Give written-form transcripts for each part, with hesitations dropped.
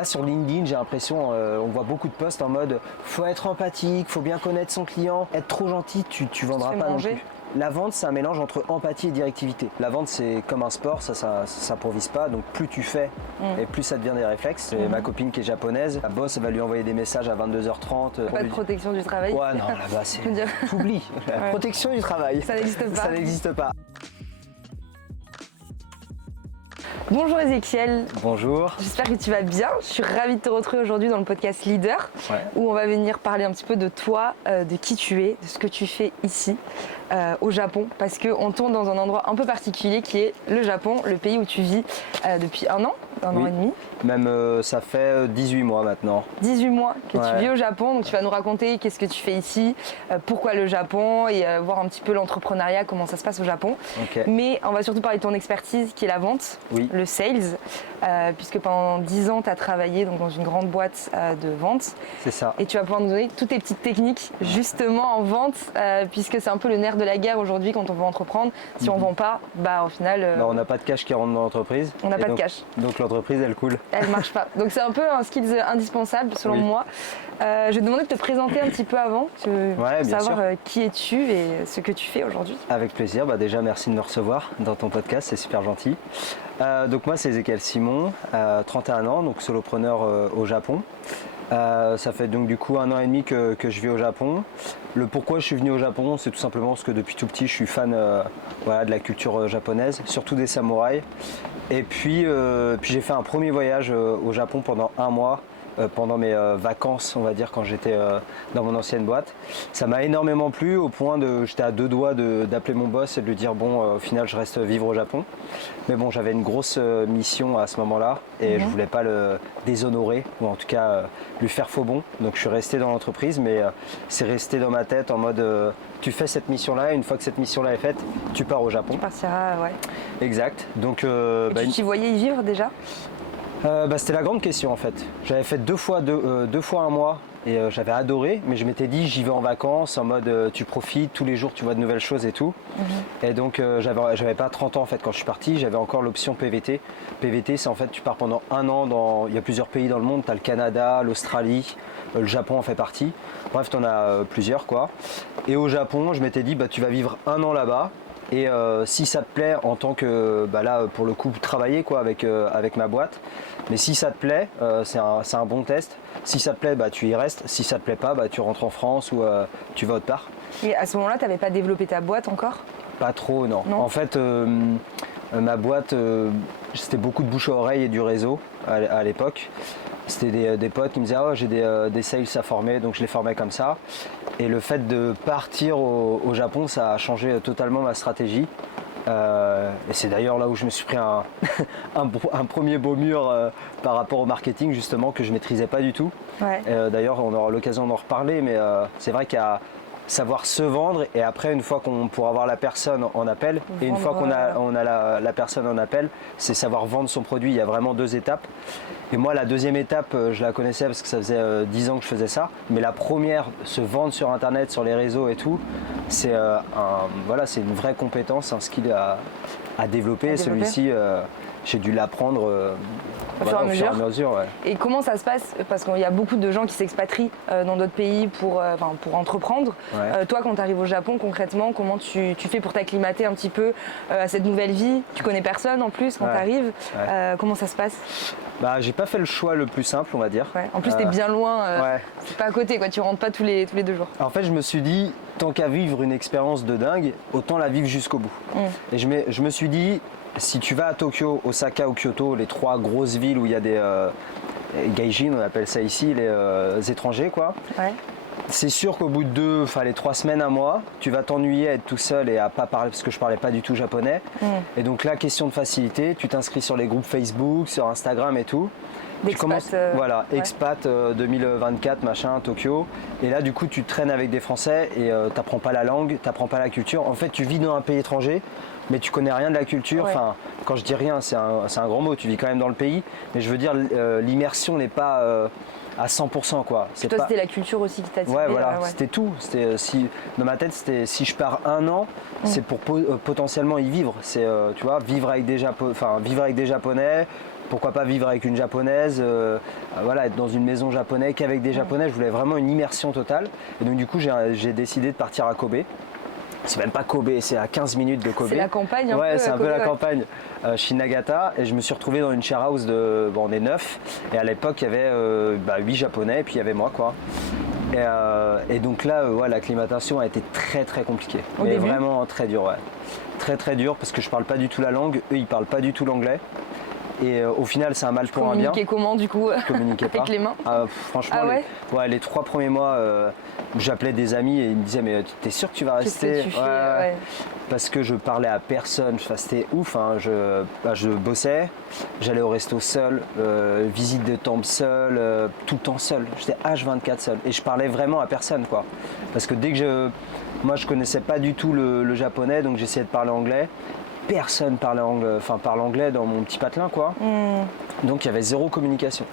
là sur LinkedIn, j'ai l'impression, on voit beaucoup de posts en mode faut être empathique, faut bien connaître son client, être trop gentil, tu vendras pas non plus. La vente, c'est un mélange entre empathie et directivité. La vente, c'est comme un sport, ça s'improvise pas. Donc plus tu fais et plus ça devient des réflexes. Et ma copine qui est japonaise, la boss va lui envoyer des messages à 22h30. Pas de protection du travail. Ouais, non, là-bas, c'est... T'oublies. La protection du travail. Ça n'existe pas. Ça n'existe pas. Bonjour Ezekiel. Bonjour. J'espère que tu vas bien. Je suis ravie de te retrouver aujourd'hui dans le podcast Leader, où on va venir parler un petit peu de toi, de qui tu es, de ce que tu fais ici au Japon, parce qu'on tourne dans un endroit un peu particulier qui est le Japon, le pays où tu vis depuis un an et demi. Même ça fait 18 mois maintenant. 18 mois que tu vis au Japon, donc tu vas nous raconter qu'est-ce que tu fais ici, pourquoi le Japon et voir un petit peu l'entrepreneuriat, comment ça se passe au Japon. Okay. Mais on va surtout parler de ton expertise qui est la vente, le sales, puisque pendant 10 ans tu as travaillé donc, dans une grande boîte de vente. C'est ça. Et tu vas pouvoir nous donner toutes tes petites techniques justement en vente, puisque c'est un peu le nerf de la guerre aujourd'hui quand on veut entreprendre. Si on ne vend pas, bah, au final... on n'a pas de cash qui rentre dans l'entreprise. On n'a pas de cash. Donc l'entreprise elle coule. Elle ne marche pas. Donc c'est un peu un skill indispensable selon moi. Je vais te demander de te présenter un petit peu avant, pour savoir qui es-tu et ce que tu fais aujourd'hui. Avec plaisir. Bah, déjà merci de me recevoir dans ton podcast, c'est super gentil. Donc moi c'est Ezekiel Simon, 31 ans, donc solopreneur au Japon. Ça fait donc du coup 1 an et demi que je vis au Japon. Le pourquoi je suis venu au Japon, c'est tout simplement parce que depuis tout petit je suis fan de la culture japonaise, surtout des samouraïs. Et puis j'ai fait un premier voyage au Japon pendant 1 mois, pendant mes vacances on va dire quand j'étais dans mon ancienne boîte. Ça m'a énormément plu au point de j'étais à 2 doigts d'appeler mon boss et de lui dire bon au final je reste vivre au Japon. Mais bon j'avais une grosse mission à ce moment-là et je voulais pas le déshonorer ou en tout cas lui faire faux bon. Donc je suis resté dans l'entreprise mais c'est resté dans ma tête en mode tu fais cette mission-là et une fois que cette mission-là est faite, tu pars au Japon. Tu partiras, ouais. Exact. Donc, tu t'y voyais y vivre déjà ? C'était la grande question en fait. J'avais fait deux fois 1 mois et j'avais adoré, mais je m'étais dit j'y vais en vacances en mode tu profites, tous les jours tu vois de nouvelles choses et tout. Et donc j'avais pas 30 ans en fait quand je suis parti, j'avais encore l'option PVT. PVT c'est en fait tu pars pendant 1 an il y a plusieurs pays dans le monde, tu as le Canada, l'Australie, le Japon en fait partie. Bref, tu en as plusieurs quoi. Et au Japon, je m'étais dit tu vas vivre 1 an là-bas. Et si ça te plaît en tant que, là pour le coup, travailler quoi, avec ma boîte, mais si ça te plaît, c'est un bon test. Si ça te plaît, tu y restes. Si ça te plaît pas, tu rentres en France ou tu vas autre part. Et à ce moment-là, tu n'avais pas développé ta boîte encore ? Pas trop, non. En fait, ma boîte, c'était beaucoup de bouche à oreille et du réseau à l'époque. C'était des potes qui me disaient j'ai des sales à former, donc je les formais comme ça. Et le fait de partir au Japon, ça a changé totalement ma stratégie. Et c'est d'ailleurs là où je me suis pris un premier beau mur par rapport au marketing justement que je maîtrisais pas du tout. D'ailleurs on aura l'occasion d'en reparler, mais c'est vrai qu'il y a savoir se vendre et après une fois qu'on pourra avoir la personne en appel et une fois qu'on a la personne en appel, c'est savoir vendre son produit. Il y a vraiment 2 étapes. Et moi la deuxième étape je la connaissais parce que ça faisait 10 ans que je faisais ça, mais la première, se vendre sur internet, sur les réseaux et tout, c'est c'est une vraie compétence, un skill à développer. Celui-ci j'ai dû l'apprendre au fur et à mesure. Et comment ça se passe ? Parce qu'il y a beaucoup de gens qui s'expatrient dans d'autres pays pour entreprendre. Toi, quand tu arrives au Japon, concrètement, comment tu fais pour t'acclimater un petit peu à cette nouvelle vie ? Tu connais personne en plus quand tu arrives. Comment ça se passe ? J'ai pas fait le choix le plus simple, on va dire. En plus, t'es bien loin, c'est pas à côté, quoi. Tu rentres pas tous les 2 jours. En fait, je me suis dit, tant qu'à vivre une expérience de dingue, autant la vivre jusqu'au bout. Et je me suis dit, si tu vas à Tokyo, Osaka ou Kyoto, les 3 grosses villes où il y a des gaijin, on appelle ça ici, les étrangers, quoi. C'est sûr qu'au bout de les 3 semaines, 1 mois, tu vas t'ennuyer à être tout seul et à pas parler parce que je parlais pas du tout japonais. Et donc là, question de facilité, tu t'inscris sur les groupes Facebook, sur Instagram et tout. Tu commences, expat 2024, machin, Tokyo. Et là, du coup, tu traînes avec des Français et t'apprends pas la langue, t'apprends pas la culture. En fait, tu vis dans un pays étranger, mais tu connais rien de la culture. Enfin, quand je dis rien, c'est un grand mot. Tu vis quand même dans le pays, mais je veux dire, l'immersion n'est pas à 100% quoi. Toi, c'était la culture aussi qui t'a attiré. C'était tout. Dans ma tête, c'était si je pars 1 an, c'est pour potentiellement y vivre. C'est tu vois, vivre avec des Japonais, pourquoi pas vivre avec une japonaise, voilà, être dans une maison japonaise qu'avec des japonais. Je voulais vraiment une immersion totale. Et donc du coup j'ai décidé de partir à Kobe. C'est même pas Kobe, c'est à 15 minutes de Kobe. C'est la campagne un peu. Ouais, c'est un Kobe, peu la campagne. Shinagata, et je me suis retrouvé dans une share house on est 9, et à l'époque il y avait 8 japonais, et puis il y avait moi quoi. Et donc là, l'acclimatation a été très très compliquée. Au début. Vraiment très dur, ouais. Très très dur parce que je parle pas du tout la langue, eux ils parlent pas du tout l'anglais. Et au final, c'est un mal pour un bien. Communiquer comment du coup? Communiquer avec pas. les mains. Franchement, les 3 premiers mois, j'appelais des amis et ils me disaient mais t'es sûr que tu vas rester? Qu'est-ce que tu fais? Parce que je parlais à personne. Enfin, c'était ouf. Hein. Je bossais, j'allais au resto seul, visite de temple seul, tout le temps seul. J'étais H24 seul et je parlais vraiment à personne quoi. Parce que dès que moi je connaissais pas du tout le japonais, donc j'essayais de parler anglais. Personne parle anglais dans mon petit patelin quoi. Donc il y avait zéro communication.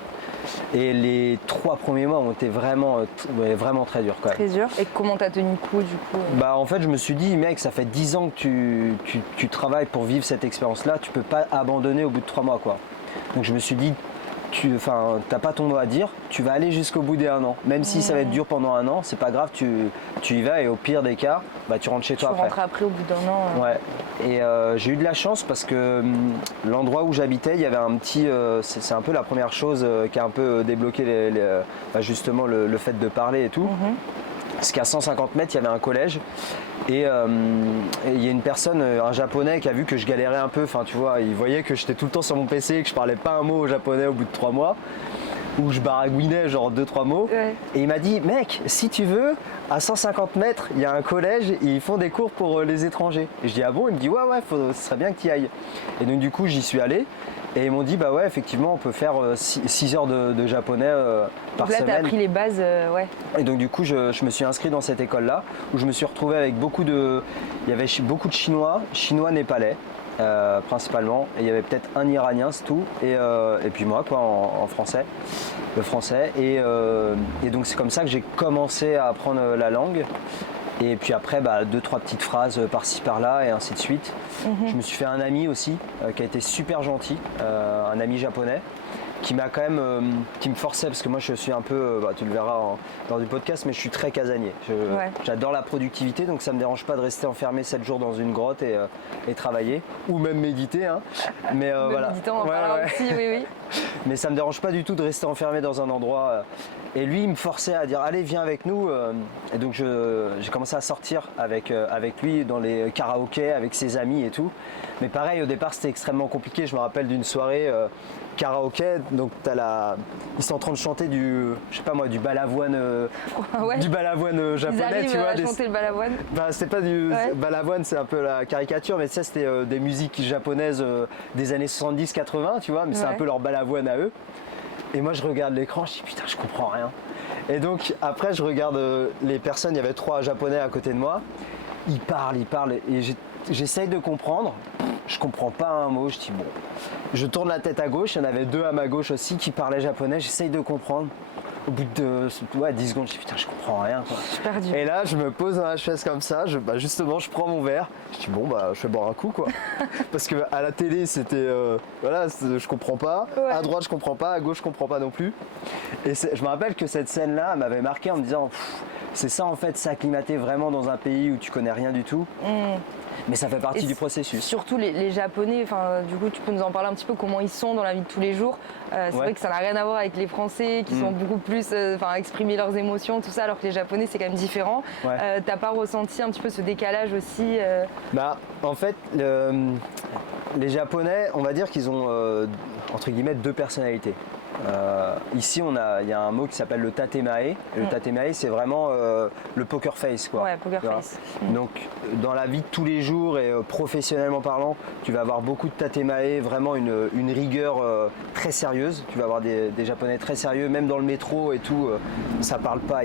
Et les 3 premiers mois ont été vraiment très durs quand même. Très dur. Et comment t'as tenu le coup du coup? En fait je me suis dit mec, ça fait 10 ans que tu travailles pour vivre cette expérience là, tu peux pas abandonner au bout de 3 mois quoi. Donc je me suis dit t'as pas ton mot à dire, tu vas aller jusqu'au bout des 1 an. Même si ça va être dur pendant 1 an, c'est pas grave, tu y vas et au pire des cas, tu rentres chez toi après. Tu rentres après au bout d'1 an. Ouais. Et j'ai eu de la chance parce que l'endroit où j'habitais, il y avait un petit. C'est un peu la première chose qui a un peu débloqué justement le fait de parler et tout. Parce qu'à 150 mètres, il y avait un collège. Et il y a une personne, un japonais, qui a vu que je galérais un peu. Enfin, tu vois, il voyait que j'étais tout le temps sur mon PC, que je parlais pas un mot au japonais au bout de 3 mois. Où je baragouinais genre 2-3 mots. Ouais. Et il m'a dit, mec, si tu veux, à 150 mètres, il y a un collège et ils font des cours pour les étrangers. Et je dis, ah bon? Il me dit, ouais, ce serait bien que tu y ailles. Et donc du coup, j'y suis allé. Et ils m'ont dit, bah ouais, effectivement, on peut faire 6 heures de japonais par semaine. Donc là, tu as appris les bases, ouais. Et donc du coup, je me suis inscrit dans cette école-là, où je me suis retrouvé avec il y avait beaucoup de Chinois népalais. Principalement, et il y avait peut-être un Iranien, c'est tout, et puis moi quoi en français, le français, et donc c'est comme ça que j'ai commencé à apprendre la langue, et puis après 2-3 petites phrases par-ci par-là et ainsi de suite. Je me suis fait un ami aussi qui a été super gentil, un ami japonais qui m'a quand même, qui me forçait, parce que moi je suis un peu, tu le verras lors du podcast, mais je suis très casanier. J'adore la productivité, donc ça me dérange pas de rester enfermé 7 jours dans une grotte et travailler, ou même méditer. Hein. Mais voilà. Méditer, on en parlera aussi, oui. Mais ça me dérange pas du tout de rester enfermé dans un endroit. Et lui, il me forçait à dire, allez, viens avec nous. Et donc j'ai commencé à sortir avec lui dans les karaokés, avec ses amis et tout. Mais pareil, au départ, c'était extrêmement compliqué. Je me rappelle d'une soirée karaoké, donc ils sont en train de chanter du balavoine, du balavoine japonais. Ils arrivent à chanter le balavoine. C'était pas du balavoine, c'est un peu la caricature, mais ça c'était des musiques japonaises des années 70-80, tu vois, mais c'est un peu leur balavoine à eux. Et moi je regarde l'écran, je dis putain, je comprends rien. Et donc après je regarde les personnes, il y avait 3 japonais à côté de moi, ils parlent, et j'essaye de comprendre. Je comprends pas un mot, je dis bon. Je tourne la tête à gauche, il y en avait 2 à ma gauche aussi qui parlaient japonais, j'essaye de comprendre. Au bout de 10 secondes, je dis putain, je comprends rien quoi. Je suis perdu. Et là, je me pose dans la chaise comme ça, justement, je prends mon verre, je dis bon, je vais boire un coup quoi. Parce que à la télé, c'était je comprends pas, à droite, je comprends pas, à gauche, je comprends pas non plus. Et je me rappelle que cette scène-là m'avait marqué en me disant c'est ça en fait, s'acclimater vraiment dans un pays où tu connais rien du tout. Mais ça fait partie du processus. Surtout les Japonais, du coup tu peux nous en parler un petit peu comment ils sont dans la vie de tous les jours. C'est vrai que ça n'a rien à voir avec les Français qui sont beaucoup plus exprimer leurs émotions, tout ça, alors que les Japonais c'est quand même différent. T'as pas ressenti un petit peu ce décalage aussi En fait, les Japonais, on va dire qu'ils ont entre guillemets 2 personnalités. Ici, il y a un mot qui s'appelle le tatemae. Et le tatemae, c'est vraiment le poker face, quoi. Ouais, poker face. Donc, dans la vie de tous les jours et professionnellement parlant, tu vas avoir beaucoup de tatemae, vraiment une rigueur très sérieuse. Tu vas avoir des Japonais très sérieux, même dans le métro et tout. Ça parle pas.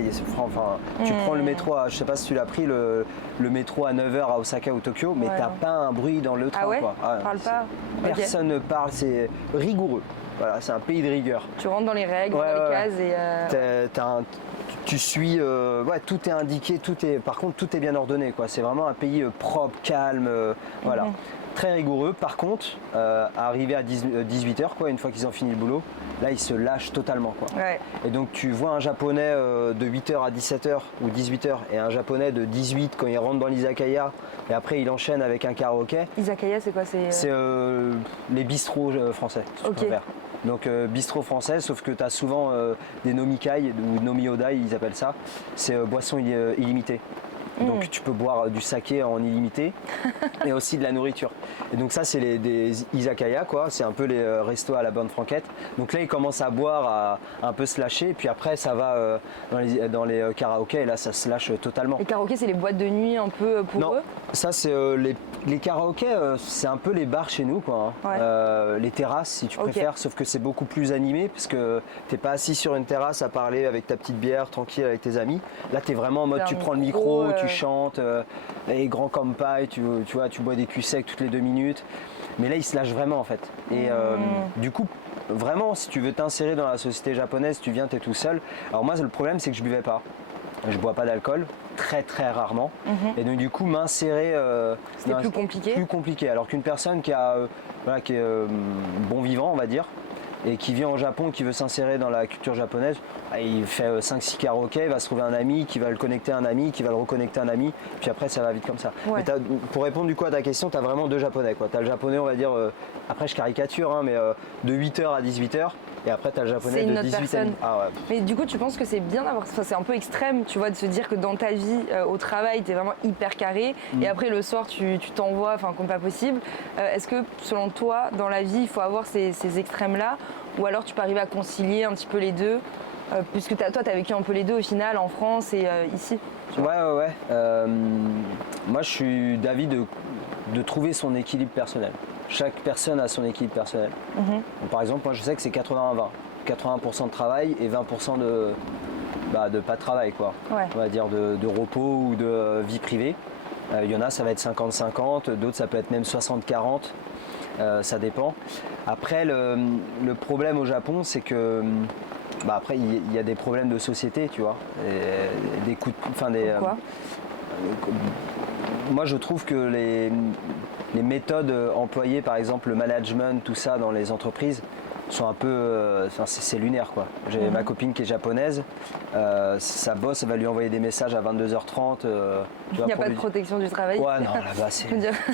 Tu prends le métro, je sais pas si tu l'as pris, le métro à 9h à Osaka ou Tokyo, mais t'as pas un bruit dans le train. Ah ouais, quoi. parle pas. Personne ne parle, c'est rigoureux. Voilà, c'est un pays de rigueur. Tu rentres dans les règles, dans les cases et... Tu suis, tout est indiqué, par contre tout est bien ordonné, quoi. C'est vraiment un pays propre, calme, voilà. Très rigoureux. Par contre, arrivé à 18h, quoi, une fois qu'ils ont fini le boulot, là ils se lâchent totalement, quoi. Ouais. Et donc tu vois un japonais de 8h à 17h ou 18h et un japonais de 18 quand il rentre dans l'izakaya et après il enchaîne avec un karaoké. Izakaya, c'est quoi? C'est les bistrots français, si tu préfères. Donc bistrot français, sauf que tu as souvent des nomikai ou nomiodai, ils appellent ça. C'est boisson illimitée. Donc tu peux boire du saké en illimité et aussi de la nourriture. Et donc ça c'est des izakaya, quoi. C'est un peu les restos à la bonne franquette. Donc là ils commencent à boire, à un peu se lâcher, et puis après ça va dans les karaokés et là ça se lâche totalement. Les karaokés, c'est les boîtes de nuit un peu pour eux? Non, ça c'est les karaokés, c'est un peu les bars chez nous, quoi. Hein. Ouais. Les terrasses si tu préfères, sauf que c'est beaucoup plus animé parce que t'es pas assis sur une terrasse à parler avec ta petite bière tranquille avec tes amis. Là t'es vraiment en mode tu prends le micro, tu chantes, et grand kampai, tu vois, tu bois des culs secs toutes les 2 minutes. Mais là ils se lâchent vraiment en fait. Et du coup, vraiment si tu veux t'insérer dans la société japonaise, tu viens, t'es tout seul. Alors moi le problème c'est que je buvais pas. Je bois pas d'alcool, très très rarement. Et donc du coup m'insérer... C'était plus compliqué. Plus compliqué. Alors qu'une personne qui est bon vivant, on va dire, et qui vit au Japon, qui veut s'insérer dans la culture japonaise, il fait 5-6 karaokés, il va se trouver un ami, qui va le connecter à un ami, qui va le reconnecter à un ami, puis après ça va vite comme ça. Ouais. Mais pour répondre du coup à ta question, tu as vraiment 2 japonais. Tu as le japonais, on va dire, après je caricature, hein, mais de 8h à 18h. Et après, tu as le japonais de 18 ans. Ah ouais. Mais du coup, tu penses que c'est bien d'avoir... Enfin, c'est un peu extrême, tu vois, de se dire que dans ta vie, au travail, tu es vraiment hyper carré. Et après, le soir, tu t'envoies, enfin, comme pas possible. Est-ce que, selon toi, dans la vie, il faut avoir ces extrêmes-là? Ou alors, tu peux arriver à concilier un petit peu les deux? Puisque toi, tu as vécu un peu les deux, au final, en France et ici. Ouais. Moi, je suis d'avis de trouver son équilibre personnel. Chaque personne a son équilibre personnel. Donc, par exemple, moi je sais que c'est 80-20. 80% de travail et 20% de pas de travail, quoi. Ouais. On va dire de repos ou de vie privée. Il y en a, ça va être 50-50, d'autres ça peut être même 60-40. Ça dépend. Après, le problème au Japon, c'est que après il y a des problèmes de société, tu vois. Des coups de... Enfin, Pourquoi moi je trouve que les méthodes employées, par exemple le management, tout ça dans les entreprises, sont un peu... c'est lunaire, quoi. J'ai ma copine qui est japonaise, sa boss va lui envoyer des messages à 22h30. Il n'y a pas de protection du travail. Ouais, non, là-bas,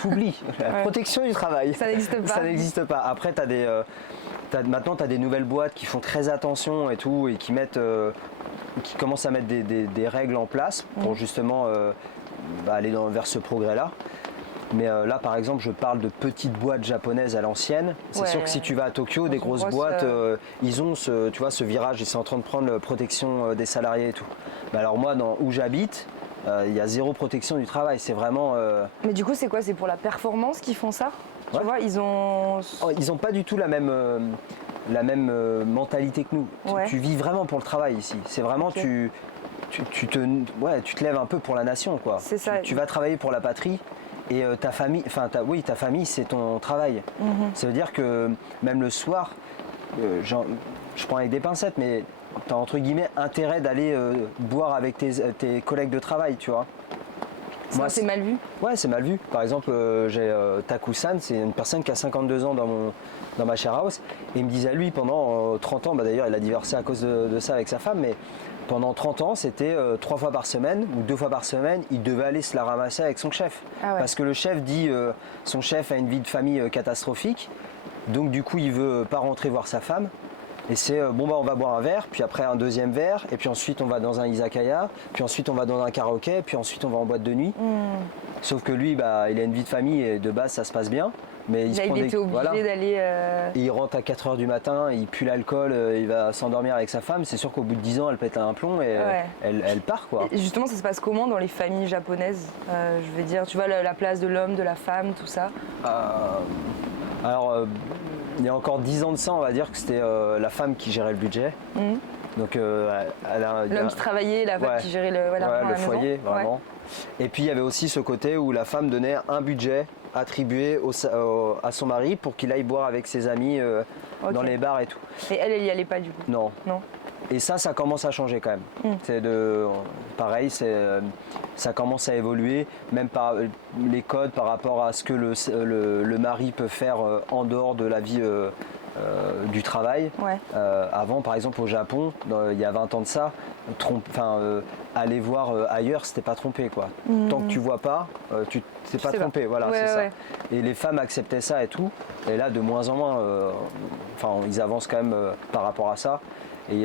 t'oublies. La protection du travail. Ça n'existe pas. Ça n'existe pas. Après, maintenant, tu as des nouvelles boîtes qui font très attention et tout, et qui commencent à mettre des règles en place pour justement aller vers ce progrès-là. Mais là, par exemple, je parle de petites boîtes japonaises à l'ancienne. C'est sûr que si tu vas à Tokyo, des grosses boîtes, ils ont ce virage, ils sont en train de prendre la protection des salariés et tout. Mais alors moi, où j'habite, il y a zéro protection du travail. C'est vraiment... Mais du coup, c'est quoi? C'est pour la performance qu'ils font ça? Tu vois, ils ont pas du tout la même mentalité que nous. Ouais. Tu vis vraiment pour le travail ici. C'est vraiment tu te lèves un peu pour la nation, quoi. C'est ça. Tu vas travailler pour la patrie. Et ta famille, ta famille, c'est ton travail. Ça veut dire que même le soir, je prends avec des pincettes, mais tu as entre guillemets intérêt d'aller boire avec tes collègues de travail, tu vois. Moi, c'est mal vu. Ouais, c'est mal vu. Par exemple, j'ai Taku-san, c'est une personne qui a 52 ans dans ma share house, et il me disait, lui, pendant 30 ans, d'ailleurs, il a divorcé à cause de ça avec sa femme, mais pendant 30 ans, c'était 3 fois par semaine ou 2 fois par semaine, il devait aller se la ramasser avec son chef. Ah ouais. Parce que le chef dit, son chef a une vie de famille catastrophique, donc du coup, il veut pas rentrer voir sa femme. Et c'est on va boire un verre, puis après un deuxième verre, et puis ensuite on va dans un izakaya, puis ensuite on va dans un karaoké, puis ensuite on va en boîte de nuit. Sauf que lui, il a une vie de famille et de base ça se passe bien. Mais il était obligé d'aller... Et il rentre à 4h du matin, il pue l'alcool, il va s'endormir avec sa femme. C'est sûr qu'au bout de 10 ans, elle pète un plomb et elle part, quoi. Et justement, ça se passe comment dans les familles japonaises? Je veux dire, tu vois, la place de l'homme, de la femme, tout ça? Alors, il y a encore 10 ans de ça, on va dire que c'était la femme qui gérait le budget. Donc, l'homme qui travaillait, la femme qui gérait le foyer, vraiment. Et puis il y avait aussi ce côté où la femme donnait un budget attribué à son mari pour qu'il aille boire avec ses amis dans les bars et tout. Et elle y allait pas du coup? Non. Et ça commence à changer quand même. Pareil, ça commence à évoluer, même par les codes par rapport à ce que le mari peut faire en dehors de la vie du travail. Ouais. Avant, par exemple, au Japon, il y a 20 ans de ça, aller voir ailleurs, c'était pas tromper, quoi. Tant que tu vois pas, tu t'es pas trompé. Voilà, c'est ça. Et les femmes acceptaient ça et tout. Et là, de moins en moins, ils avancent quand même par rapport à ça. Et il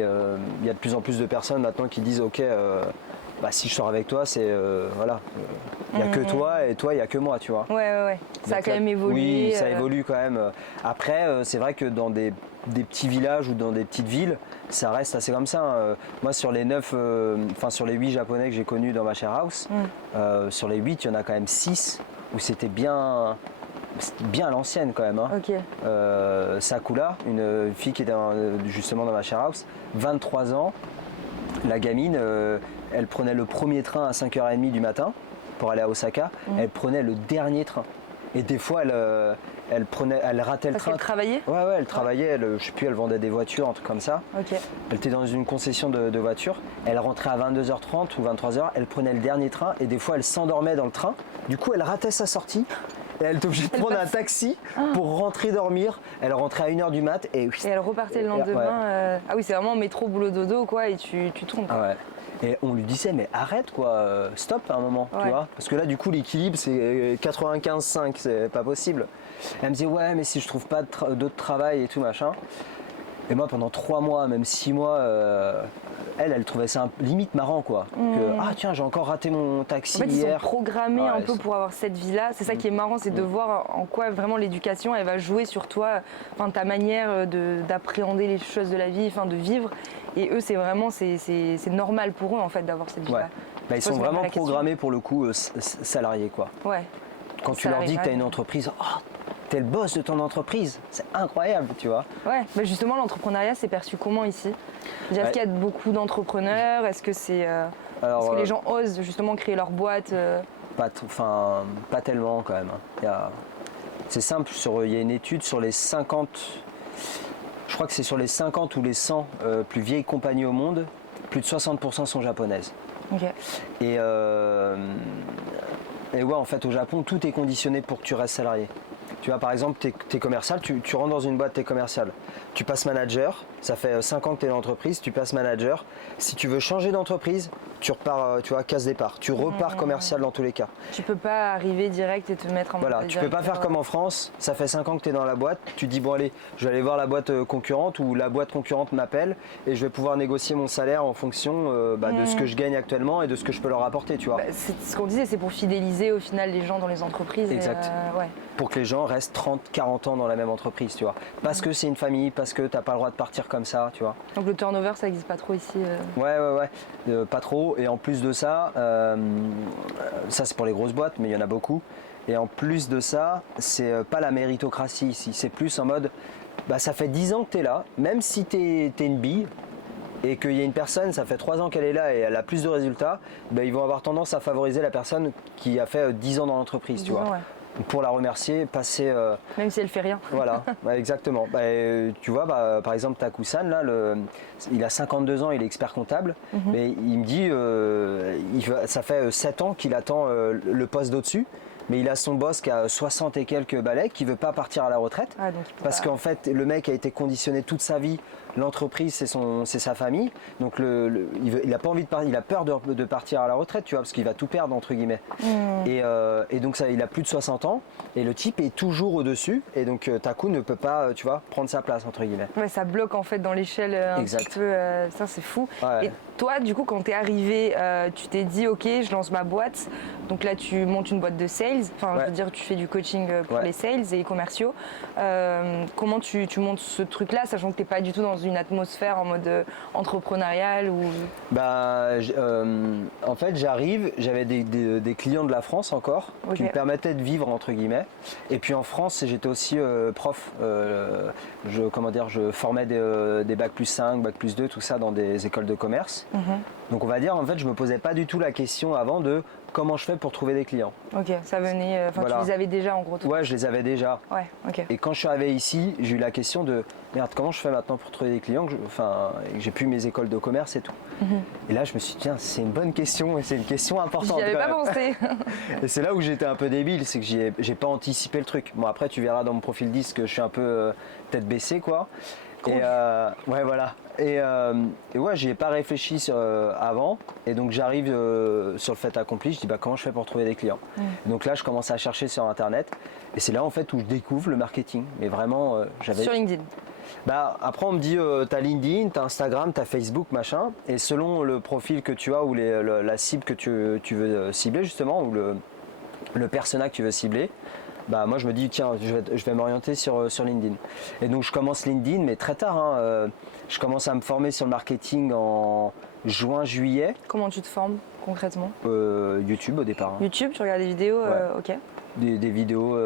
y a de plus en plus de personnes maintenant qui disent ok, si je sors avec toi, c'est il n'y a que toi et toi il n'y a que moi, tu vois. Ouais. Ça a quand même évolué. Oui, ça évolue quand même. Après, c'est vrai que dans des petits villages ou dans des petites villes, ça reste assez comme ça. Moi, sur les 8 japonais que j'ai connus dans ma share house, sur les 8, il y en a quand même 6 où c'était bien à l'ancienne quand même. Okay. Sakura, une fille qui est justement dans ma share house, 23 ans, la gamine, elle prenait le premier train à 5h30 du matin pour aller à Osaka, elle prenait le dernier train. Et des fois, elle ratait le train. Elle travaillait? Ouais, elle travaillait, je sais plus, elle vendait des voitures, un truc comme ça. Okay. Elle était dans une concession de voitures, elle rentrait à 22h30 ou 23h, elle prenait le dernier train et des fois elle s'endormait dans le train, du coup elle ratait sa sortie. Et elle était obligée de prendre un taxi pour rentrer dormir. Elle rentrait à 1h du mat et elle repartait le lendemain. Ah oui, c'est vraiment métro, boulot, dodo, quoi, et tu tournes. Ah ouais. Et on lui disait, mais arrête, quoi, stop à un moment, tu vois. Parce que là, du coup, l'équilibre, c'est 95-5, c'est pas possible. Elle me disait, ouais, mais si je trouve pas d'autre travail et tout, machin. Et moi, pendant 3 mois, même 6 mois, elle trouvait ça limite marrant, quoi. Que, tiens, j'ai encore raté mon taxi hier. Ils sont programmés un peu pour avoir cette vie-là. C'est ça qui est marrant, c'est de voir en quoi vraiment l'éducation, elle va jouer sur toi, ta manière d'appréhender les choses de la vie, de vivre. Et eux, c'est vraiment, c'est normal pour eux, en fait, d'avoir cette vie-là. Ils sont vraiment programmés, pour le coup, salariés, quoi. Ouais. Quand tu leur dis que tu as une entreprise, t'es le boss de ton entreprise, c'est incroyable, tu vois. Ouais, justement, l'entrepreneuriat, c'est perçu comment ici? Est-ce qu'il y a beaucoup d'entrepreneurs? Est-ce que est-ce que les gens osent justement créer leur boîte? Pas tellement quand même. C'est simple, il y a une étude sur les 50, je crois que c'est sur les 50 ou les 100 plus vieilles compagnies au monde, plus de 60% sont japonaises. Okay. Et ouais, en fait, au Japon, tout est conditionné pour que tu restes salarié. Tu vois, par exemple, tu es commercial, tu rentres dans une boîte, tu es commercial. Tu passes manager, ça fait 5 ans que tu es dans l'entreprise, tu passes manager. Si tu veux changer d'entreprise, tu repars, tu vois, case départ. Tu repars commercial dans tous les cas. Tu peux pas arriver direct et te mettre en mode Voilà, tu peux pas faire comme en France. Ça fait 5 ans que tu es dans la boîte. Tu dis, bon allez, je vais aller voir la boîte concurrente ou la boîte concurrente m'appelle et je vais pouvoir négocier mon salaire en fonction de ce que je gagne actuellement et de ce que je peux leur apporter, tu vois. C'est ce qu'on disait, c'est pour fidéliser au final les gens dans les entreprises. Exact. Pour que les gens restent 30-40 ans dans la même entreprise, tu vois. Parce que c'est une famille, parce que tu n'as pas le droit de partir comme ça, tu vois. Donc le turnover, ça n'existe pas trop ici Ouais, pas trop. Et en plus de ça, ça c'est pour les grosses boîtes, mais il y en a beaucoup. Et en plus de ça, c'est pas la méritocratie ici. C'est plus en mode, ça fait 10 ans que tu es là, même si tu es une bille, et qu'il y a une personne, ça fait 3 ans qu'elle est là et elle a plus de résultats, ils vont avoir tendance à favoriser la personne qui a fait 10 ans dans l'entreprise, tu vois. Ouais. Pour la remercier, passer... Même si elle fait rien. Voilà, exactement. Tu vois, par exemple, Taku-san, là, il a 52 ans, il est expert comptable, mais il me dit, ça fait 7 ans qu'il attend le poste d'au-dessus, mais il a son boss qui a 60 et quelques balais, qui ne veut pas partir à la retraite, parce qu'en fait, le mec a été conditionné toute sa vie. L'entreprise, c'est sa famille, donc il a pas envie de partir, il a peur de partir à la retraite, tu vois, parce qu'il va tout perdre entre guillemets. Et donc ça, il a plus de 60 ans, et le type est toujours au-dessus, et donc Taku ne peut pas, tu vois, prendre sa place entre guillemets. Ouais, ça bloque en fait dans l'échelle un petit peu. Ça, c'est fou. Ouais. Et toi, du coup, quand t'es arrivé, tu t'es dit, ok, je lance ma boîte. Donc là, tu montes une boîte de sales. Enfin, je veux dire, tu fais du coaching pour les sales et les commerciaux. Comment tu montes ce truc-là, sachant que t'es pas du tout dans une atmosphère en mode entrepreneurial ou... En fait, j'avais des clients de la France encore, qui me permettaient de vivre entre guillemets. Et puis en France, j'étais aussi prof. Je formais des bac plus 5, bac plus 2, tout ça dans des écoles de commerce. Donc on va dire, en fait, je me posais pas du tout la question avant de comment je fais pour trouver des clients. Ok, ça venait, voilà. Tu les avais déjà en gros. Ouais, je les avais déjà. Ouais, ok. Et quand je suis arrivé ici, j'ai eu la question de merde, comment je fais maintenant pour trouver des clients, que j'ai plus mes écoles de commerce et tout. Et là, je me suis dit, tiens, c'est une bonne question et c'est une question importante. J'y avais pas pensé. Et c'est là où j'étais un peu débile, c'est que j'ai pas anticipé le truc. Bon, après, tu verras dans mon profil 10 que je suis un peu tête baissée, quoi. Cool. Et ouais, voilà. Et ouais, j'y ai pas réfléchi avant. Et donc j'arrive sur le fait accompli, je dis comment je fais pour trouver des clients. Donc là, je commence à chercher sur Internet. Et c'est là en fait où je découvre le marketing. Mais vraiment, Sur LinkedIn. Après, on me dit, t'as LinkedIn, t'as Instagram, t'as Facebook, machin. Et selon le profil que tu as ou la cible que tu veux cibler justement, ou le persona que tu veux cibler, moi je me dis tiens, je vais m'orienter sur LinkedIn. Et donc je commence LinkedIn, mais très tard. Je commence à me former sur le marketing en juin-juillet. Comment tu te formes concrètement? YouTube au départ. YouTube, tu regardes des vidéos, ok. Des vidéos,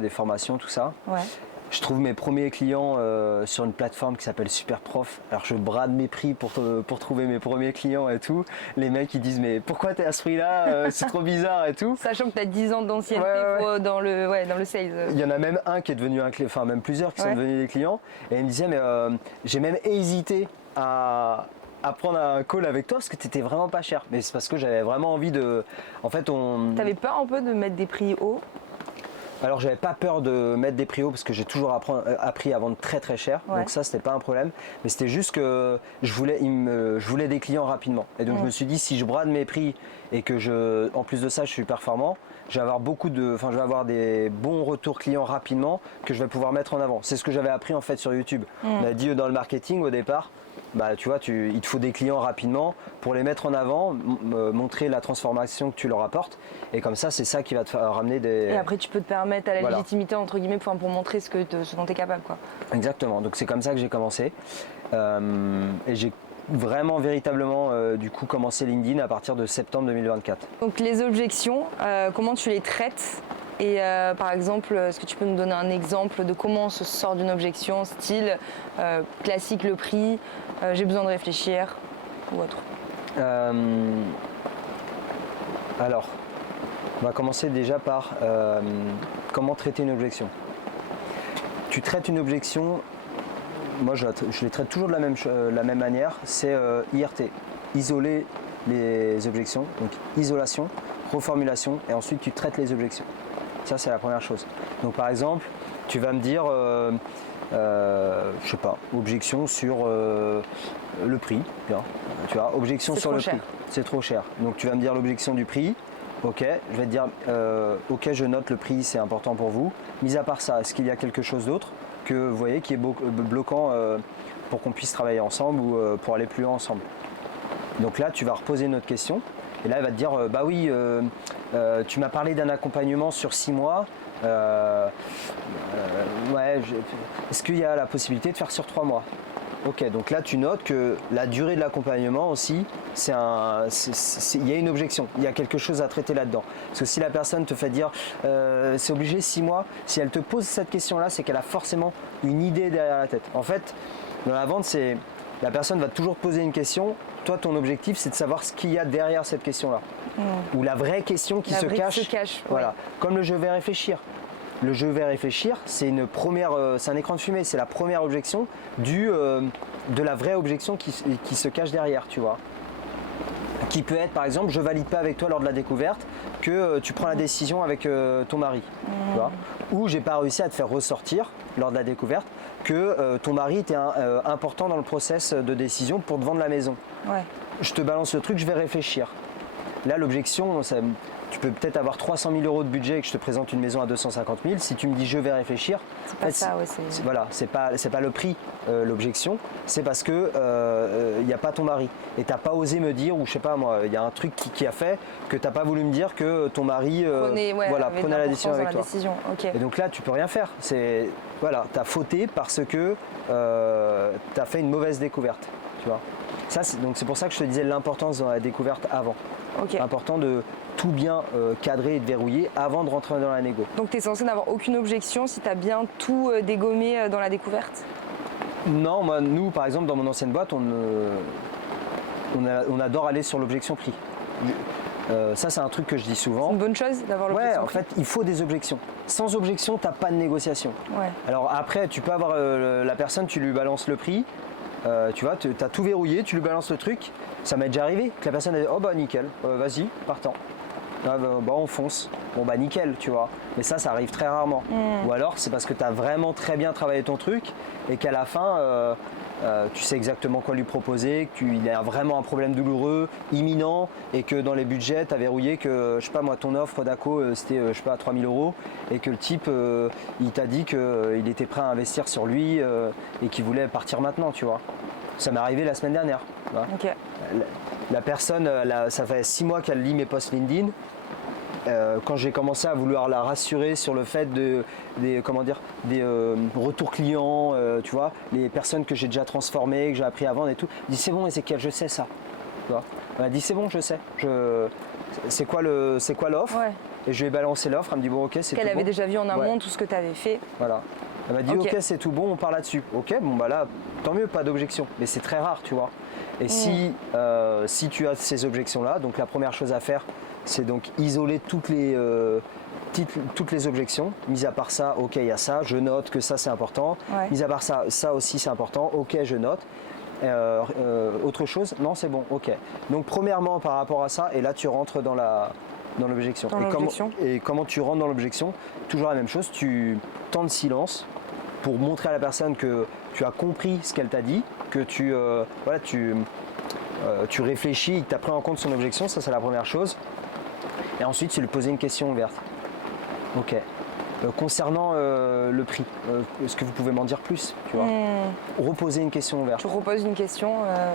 des formations, tout ça. Ouais. Je trouve mes premiers clients sur une plateforme qui s'appelle Superprof. Alors je brade mes prix pour trouver mes premiers clients et tout. Les mecs ils disent mais pourquoi t'es à ce prix-là, c'est trop bizarre et tout. Sachant que t'as 10 ans d'ancienneté dans le sales. Il y en a même un qui est devenu un client, enfin même plusieurs qui sont devenus des clients. Et il me disait mais j'ai même hésité à prendre un call avec toi parce que t'étais vraiment pas cher. Mais c'est parce que j'avais vraiment envie de... En fait T'avais peur un peu de mettre des prix hauts? Alors j'avais pas peur de mettre des prix hauts parce que j'ai toujours appris à vendre très très cher, donc ça c'était pas un problème, mais c'était juste que je voulais des clients rapidement, et donc je me suis dit si je brade mes prix et que en plus de ça je suis performant, je vais avoir des bons retours clients rapidement que je vais pouvoir mettre en avant. C'est ce que j'avais appris en fait sur YouTube. On a dit dans le marketing au départ, tu vois, il te faut des clients rapidement pour les mettre en avant, montrer la transformation que tu leur apportes, et comme ça c'est ça qui va te ramener des... Et après tu peux te permettre à la légitimité entre guillemets pour montrer ce dont tu es capable, quoi. Exactement, donc c'est comme ça que j'ai commencé, et j'ai vraiment véritablement du coup commencé LinkedIn à partir de septembre 2024. Donc les objections, comment tu les traites? Et par exemple, est-ce que tu peux nous donner un exemple de comment on se sort d'une objection, style classique, le prix, j'ai besoin de réfléchir ou autre? Alors, on va commencer déjà par comment traiter une objection. Tu traites une objection, moi je les traite toujours de la même manière, c'est IRT, isoler les objections, donc isolation, reformulation, et ensuite tu traites les objections. Ça c'est la première chose. Donc par exemple, tu vas me dire, je sais pas, objection sur le prix, bien. Tu vois, objection sur le prix, c'est trop cher. Donc tu vas me dire l'objection du prix, ok, je vais te dire, ok, je note le prix, c'est important pour vous. Mis à part ça, est-ce qu'il y a quelque chose d'autre que vous voyez qui est bloquant pour qu'on puisse travailler ensemble ou pour aller plus loin ensemble? Donc là, tu vas reposer une autre question. Et là, elle va te dire, bah oui, tu m'as parlé d'un accompagnement sur 6 mois. Est-ce qu'il y a la possibilité de faire sur 3 mois? Ok, donc là, tu notes que la durée de l'accompagnement aussi, il y a une objection. Il y a quelque chose à traiter là-dedans. Parce que si la personne te fait dire, c'est obligé 6 mois, si elle te pose cette question-là, c'est qu'elle a forcément une idée derrière la tête. En fait, dans la vente, la personne va toujours te poser une question. Toi, ton objectif, c'est de savoir ce qu'il y a derrière cette question-là. Ou la vraie question qui se cache. Voilà. Comme le je vais réfléchir. Le je vais réfléchir, c'est c'est un écran de fumée. C'est la première objection de la vraie objection qui se cache derrière, tu vois. Qui peut être, par exemple, je valide pas avec toi lors de la découverte que tu prends la décision avec ton mari. Tu vois. Ou j'ai pas réussi à te faire ressortir lors de la découverte que ton mari était important dans le process de décision pour te vendre la maison. Ouais. Je te balance le truc, je vais réfléchir. Là, l'objection, tu peux peut-être avoir 300 000 euros de budget et que je te présente une maison à 250 000. Si tu me dis je vais réfléchir, c'est pas ça, ouais, voilà, c'est pas le prix, l'objection, c'est parce que il n'y a pas ton mari. Et tu n'as pas osé me dire, ou je sais pas moi, il y a un truc qui a fait que tu n'as pas voulu me dire que ton mari prenait la décision avec toi. Okay. Et donc là, tu peux rien faire. Voilà, tu as fauté parce que tu as fait une mauvaise découverte. Tu vois. Donc c'est pour ça que je te disais l'importance dans la découverte avant. Okay. Important de tout bien cadrer et de verrouiller avant de rentrer dans la négo. Donc tu es censé n'avoir aucune objection si tu as bien tout dégommé dans la découverte? Non, nous par exemple dans mon ancienne boîte, on adore aller sur l'objection prix. Ça c'est un truc que je dis souvent. C'est une bonne chose d'avoir l'objection. Ouais, en fait il faut des objections. Sans objection, tu n'as pas de négociation. Ouais. Alors après, tu peux avoir la personne, tu lui balances le prix. Tu vois, tu as tout verrouillé, tu lui balances le truc. Ça m'est déjà arrivé que la personne a dit oh bah nickel, vas-y, partant. Bah on fonce. Bon bah nickel, tu vois. Mais ça arrive très rarement. Ou alors c'est parce que tu as vraiment très bien travaillé ton truc et qu'à la fin, tu sais exactement quoi lui proposer, qu'il a vraiment un problème douloureux, imminent, et que dans les budgets, tu as verrouillé que, je sais pas moi, ton offre d'ACO, c'était, je sais pas, 3 000 euros, et que le type, il t'a dit qu'il était prêt à investir sur lui et qu'il voulait partir maintenant, tu vois. Ça m'est arrivé la semaine dernière. Okay. La personne, ça fait 6 mois qu'elle lit mes posts LinkedIn. Quand j'ai commencé à vouloir la rassurer sur le fait des retours clients, tu vois, les personnes que j'ai déjà transformées, que j'ai appris à vendre et tout, elle dit c'est bon Ezekiel, je sais ça. Tu vois, elle m'a dit c'est bon, je sais. C'est quoi l'offre? Ouais. Et je lui ai balancé l'offre, elle me dit bon ok c'est tout bon. Elle avait déjà vu en amont tout ce que tu avais fait. Voilà. Elle m'a dit ok c'est tout bon, on part là-dessus. Ok, bon bah là, tant mieux, pas d'objection. Mais c'est très rare, tu vois. Et si tu as ces objections-là, donc la première chose à faire, c'est donc isoler toutes les objections. Mis à part ça, ok, il y a ça, je note que ça c'est important. Ouais. Mis à part ça, ça aussi c'est important, ok, je note. Autre chose, non c'est bon, ok. Donc premièrement par rapport à ça, et là tu rentres dans l'objection. Et comment tu rentres dans l'objection? Toujours la même chose, tu temps de silence pour montrer à la personne que tu as compris ce qu'elle t'a dit, que tu réfléchis et que tu as pris en compte son objection, ça c'est la première chose. Et ensuite, c'est lui poser une question ouverte. Ok. Concernant le prix, est-ce que vous pouvez m'en dire plus, tu vois? Reposer une question ouverte. Tu reposes une question,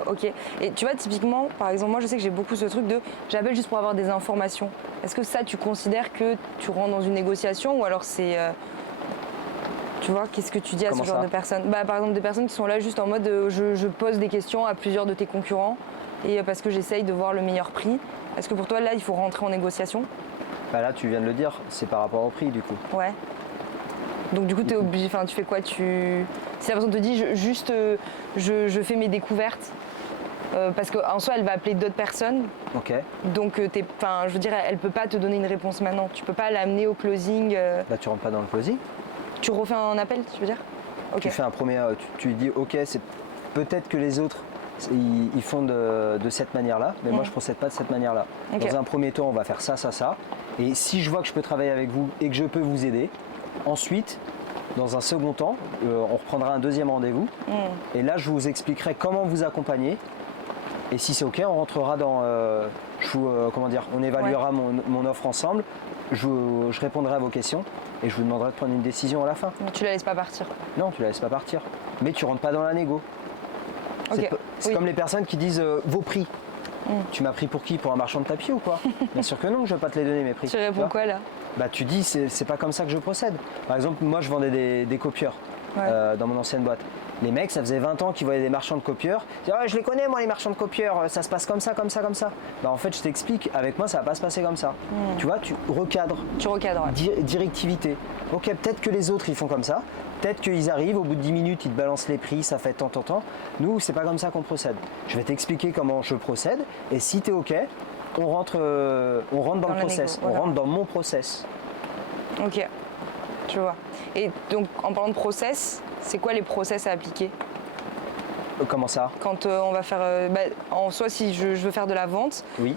ok. Et tu vois, typiquement, par exemple, moi je sais que j'ai beaucoup ce truc de j'appelle juste pour avoir des informations. Est-ce que ça, tu considères que tu rentres dans une négociation ou alors c'est... tu vois, qu'est-ce que tu dis à ce genre de personnes? Par exemple, des personnes qui sont là juste en mode je pose des questions à plusieurs de tes concurrents et parce que j'essaye de voir le meilleur prix. Est-ce que pour toi, là, il faut rentrer en négociation? Là, tu viens de le dire, c'est par rapport au prix, du coup. Ouais. Donc, du coup, tu es obligé, tu fais quoi? Si la personne te dit, je fais mes découvertes, parce qu'en soi, elle va appeler d'autres personnes. Ok. Donc, je veux dire, elle peut pas te donner une réponse maintenant. Tu peux pas l'amener au closing. Là, tu rentres pas dans le closing. Tu refais un appel, tu veux dire? Okay. Tu fais un premier, tu lui dis, ok, c'est peut-être que les autres, ils font de cette manière-là, mais moi je procède pas de cette manière-là. Okay. Dans un premier temps, on va faire ça, ça, ça. Et si je vois que je peux travailler avec vous et que je peux vous aider, ensuite, dans un second temps, on reprendra un deuxième rendez-vous. Et là, je vous expliquerai comment vous accompagner. Et si c'est ok, on rentrera dans, on évaluera mon offre ensemble. Je répondrai à vos questions et je vous demanderai de prendre une décision à la fin. Mais tu la laisses pas partir? Non, tu la laisses pas partir. Mais tu rentres pas dans la négo. Okay. C'est comme les personnes qui disent vos prix. Tu m'as pris pour qui? Pour un marchand de tapis ou quoi? Bien sûr que non, je vais pas te les donner mes prix. Tu réponds quoi là? Tu dis c'est pas comme ça que je procède. Par exemple, moi je vendais des copieurs dans mon ancienne boîte. Les mecs, ça faisait 20 ans qu'ils voyaient des marchands de copieurs. Ils disaient, je les connais moi les marchands de copieurs, ça se passe comme ça, comme ça, comme ça. En fait, je t'explique, avec moi ça va pas se passer comme ça. Tu vois, tu recadres. Tu recadres. Ouais. Directivité. Ok, peut-être que les autres ils font comme ça. Peut-être qu'ils arrivent, au bout de 10 minutes, ils te balancent les prix, ça fait tant. Nous, c'est pas comme ça qu'on procède. Je vais t'expliquer comment je procède. Et si tu es ok, on rentre dans le process. On rentre dans mon process. Ok, je vois. Et donc, en parlant de process, c'est quoi les process à appliquer? Comment ça? Quand on va faire, en soi, si je veux faire de la vente, oui.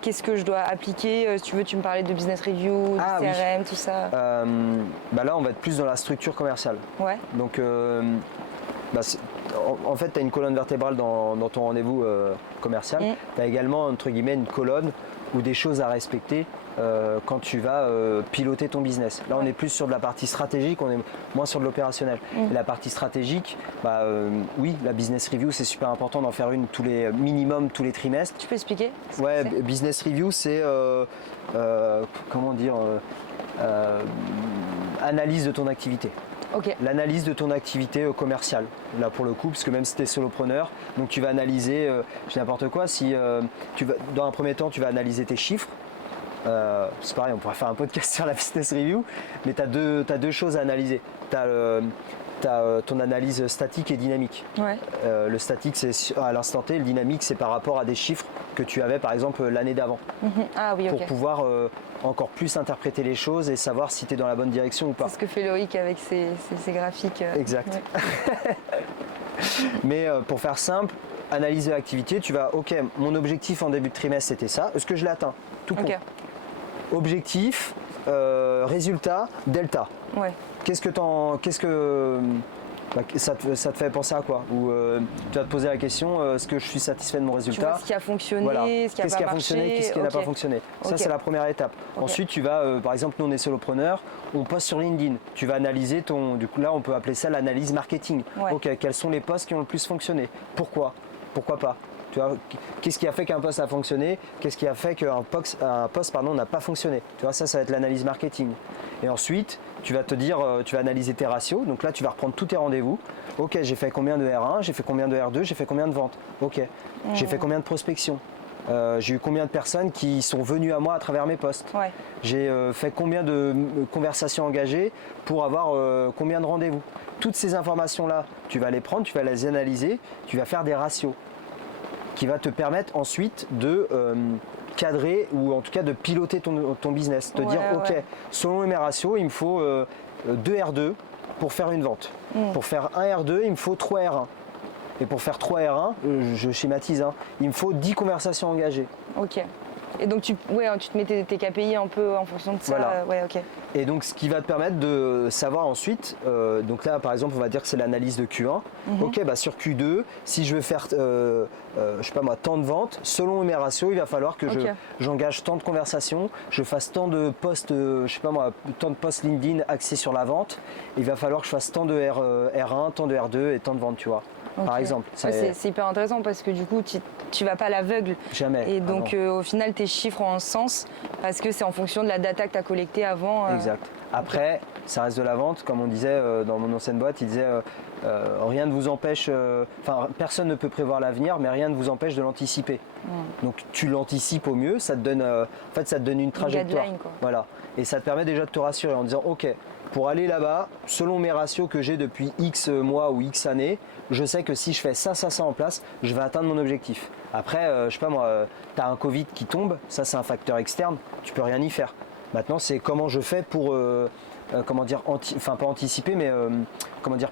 Qu'est-ce que je dois appliquer? Si tu veux, tu me parlais de business review, de CRM, tout ça. Là, on va être plus dans la structure commerciale. Ouais. Donc, en fait, tu as une colonne vertébrale dans ton rendez-vous commercial. Tu as également, entre guillemets, une colonne ou des choses à respecter quand tu vas piloter ton business. Là, on est plus sur de la partie stratégique, on est moins sur de l'opérationnel. Et la partie stratégique, oui, la business review, c'est super important d'en faire une minimum tous les trimestres. Tu peux expliquer? Ouais, business review, c'est comment dire, analyse de ton activité. Okay. L'analyse de ton activité commerciale, là pour le coup, parce que même si tu es solopreneur, donc tu vas analyser, je dis n'importe quoi, dans un premier temps, tu vas analyser tes chiffres. C'est pareil, on pourrait faire un podcast sur la business review, mais tu as deux choses à analyser. Tu as ton analyse statique et dynamique. Ouais. Le statique, c'est à l'instant T, le dynamique, c'est par rapport à des chiffres que tu avais par exemple l'année d'avant. Ah oui, pour pouvoir encore plus interpréter les choses et savoir si tu es dans la bonne direction ou pas. C'est ce que fait Loïc avec ses graphiques. Exact. Ouais. Mais pour faire simple, analyser l'activité, tu vas, ok, mon objectif en début de trimestre c'était ça, est-ce que je l'ai atteint? Tout court. Okay. Objectif, résultat, delta. Ouais. Ça te fait penser à quoi? Ou tu vas te poser la question, est-ce que je suis satisfait de mon résultat? Tu vois ce qui a fonctionné, voilà. ce qui a pas marché. Fonctionné, qu'est-ce qui n'a pas fonctionné. Ça, c'est la première étape. Ensuite, tu vas, par exemple, nous on est solopreneur, on poste sur LinkedIn. Tu vas analyser du coup là, on peut appeler ça l'analyse marketing. Ouais. Ok, quels sont les posts qui ont le plus fonctionné? Pourquoi? Pourquoi pas? Tu vois, qu'est-ce qui a fait qu'un post a fonctionné? Qu'est-ce qui a fait qu'un post n'a pas fonctionné? Tu vois, ça va être l'analyse marketing. Et ensuite, tu vas te dire, tu vas analyser tes ratios. Donc là, tu vas reprendre tous tes rendez-vous. Ok, j'ai fait combien de R1, j'ai fait combien de R2, j'ai fait combien de ventes. Ok, j'ai fait combien de prospection. J'ai eu combien de personnes qui sont venues à moi à travers mes posts. Ouais. J'ai fait combien de conversations engagées pour avoir combien de rendez-vous. Toutes ces informations-là, tu vas les prendre, tu vas les analyser, tu vas faire des ratios qui va te permettre ensuite de cadrer ou en tout cas de piloter ton business. Te dire, ok, selon mes ratios, il me faut 2 R2 pour faire une vente. Pour faire 1 R2, il me faut 3 R1. Et pour faire 3 R1, je schématise, il me faut 10 conversations engagées. Ok. Et donc tu te mettais tes KPI un peu en fonction de ça. Voilà. Ouais, ok. Et donc ce qui va te permettre de savoir ensuite, donc là par exemple on va dire que c'est l'analyse de Q1. Ok, sur Q2, si je veux faire je sais pas moi, tant de ventes, selon mes ratios, il va falloir que j'engage tant de conversations, je fasse tant de posts, je sais pas moi, tant de posts LinkedIn axés sur la vente. Il va falloir que je fasse tant de R1, tant de R2 et tant de ventes, tu vois. Okay. Par exemple. C'est hyper intéressant parce que du coup, tu vas pas à l'aveugle. Jamais. Et donc, au final, tes chiffres ont un sens parce que c'est en fonction de la data que tu as collectée avant. Exact. Après, ça reste de la vente. Comme on disait dans mon ancienne boîte, il disait rien ne vous empêche, personne ne peut prévoir l'avenir, mais rien ne vous empêche de l'anticiper. Donc, tu l'anticipes au mieux, ça te donne, ça te donne une trajectoire. Deadline, quoi. Voilà. Et ça te permet déjà de te rassurer en disant, ok, pour aller là-bas, selon mes ratios que j'ai depuis X mois ou X années, je sais que si je fais ça en place, je vais atteindre mon objectif. Après, je sais pas moi, tu as un Covid qui tombe, ça c'est un facteur externe, tu peux rien y faire. Maintenant, c'est comment je fais pour, pas anticiper, mais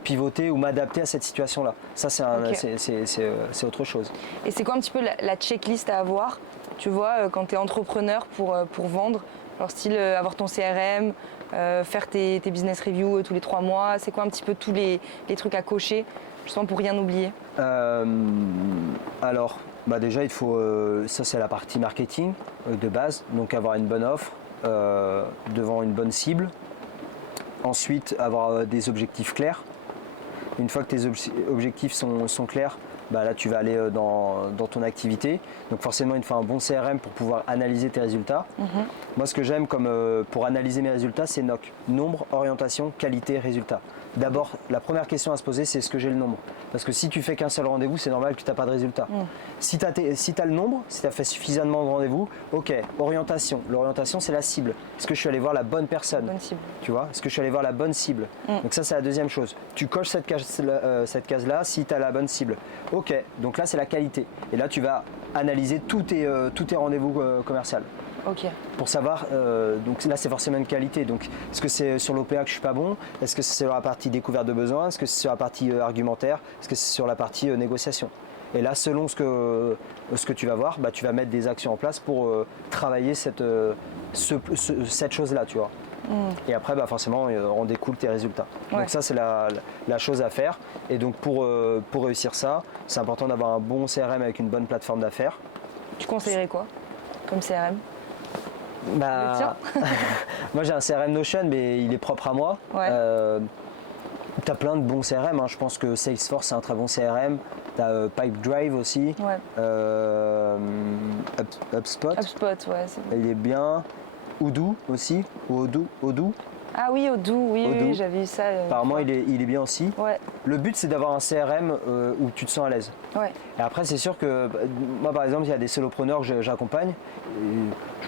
pivoter ou m'adapter à cette situation-là. Ça, c'est autre chose. Et c'est quoi un petit peu la checklist à avoir, tu vois, quand tu es entrepreneur pour vendre? Alors style avoir ton CRM, faire tes business reviews tous les 3 mois, c'est quoi un petit peu tous les trucs à cocher, justement pour rien oublier? Alors, déjà il faut, ça c'est la partie marketing de base, donc avoir une bonne offre devant une bonne cible. Ensuite, avoir des objectifs clairs. Une fois que tes objectifs sont clairs, là tu vas aller dans ton activité. Donc forcément il te faut un bon CRM pour pouvoir analyser tes résultats. Moi ce que j'aime pour analyser mes résultats, c'est NOC. Nombre, orientation, qualité, résultat. D'abord, la première question à se poser, c'est est-ce que j'ai le nombre? Parce que si tu fais qu'un seul rendez-vous, c'est normal que tu n'as pas de résultat. Si tu as le nombre, si tu as fait suffisamment de rendez-vous, ok, orientation. L'orientation, c'est la cible. Est-ce que je suis allé voir la bonne personne? Bonne cible. Tu vois? Est-ce que je suis allé voir la bonne cible? Donc ça, c'est la deuxième chose. Tu coches cette case-là si tu as la bonne cible. Ok, donc là, c'est la qualité. Et là, tu vas analyser tous tes rendez-vous commerciaux. Okay. Pour savoir, donc là c'est forcément une qualité, donc est-ce que c'est sur l'OPA que je suis pas bon, est-ce que c'est sur la partie découverte de besoins, est-ce que c'est sur la partie argumentaire, est-ce que c'est sur la partie négociation. Et là selon ce que tu vas voir, tu vas mettre des actions en place pour travailler cette chose-là, tu vois. Et après, forcément, on découle tes résultats. Ouais. Donc ça, c'est la chose à faire. Et donc pour réussir ça, c'est important d'avoir un bon CRM avec une bonne plateforme d'affaires. Tu conseillerais quoi comme CRM? Le tien? Moi, j'ai un CRM Notion, mais il est propre à moi. Ouais. Tu as plein de bons CRM. Je pense que Salesforce, c'est un très bon CRM. Tu as Pipedrive aussi. Ouais. HubSpot. HubSpot, ouais. Il est bien. Odoo aussi. Odoo. Ah oui, Odoo, oui, j'avais eu ça. Apparemment, il est bien aussi. Ouais. Le but, c'est d'avoir un CRM où tu te sens à l'aise. Ouais. Et après, c'est sûr que moi, par exemple, il y a des solopreneurs que j'accompagne.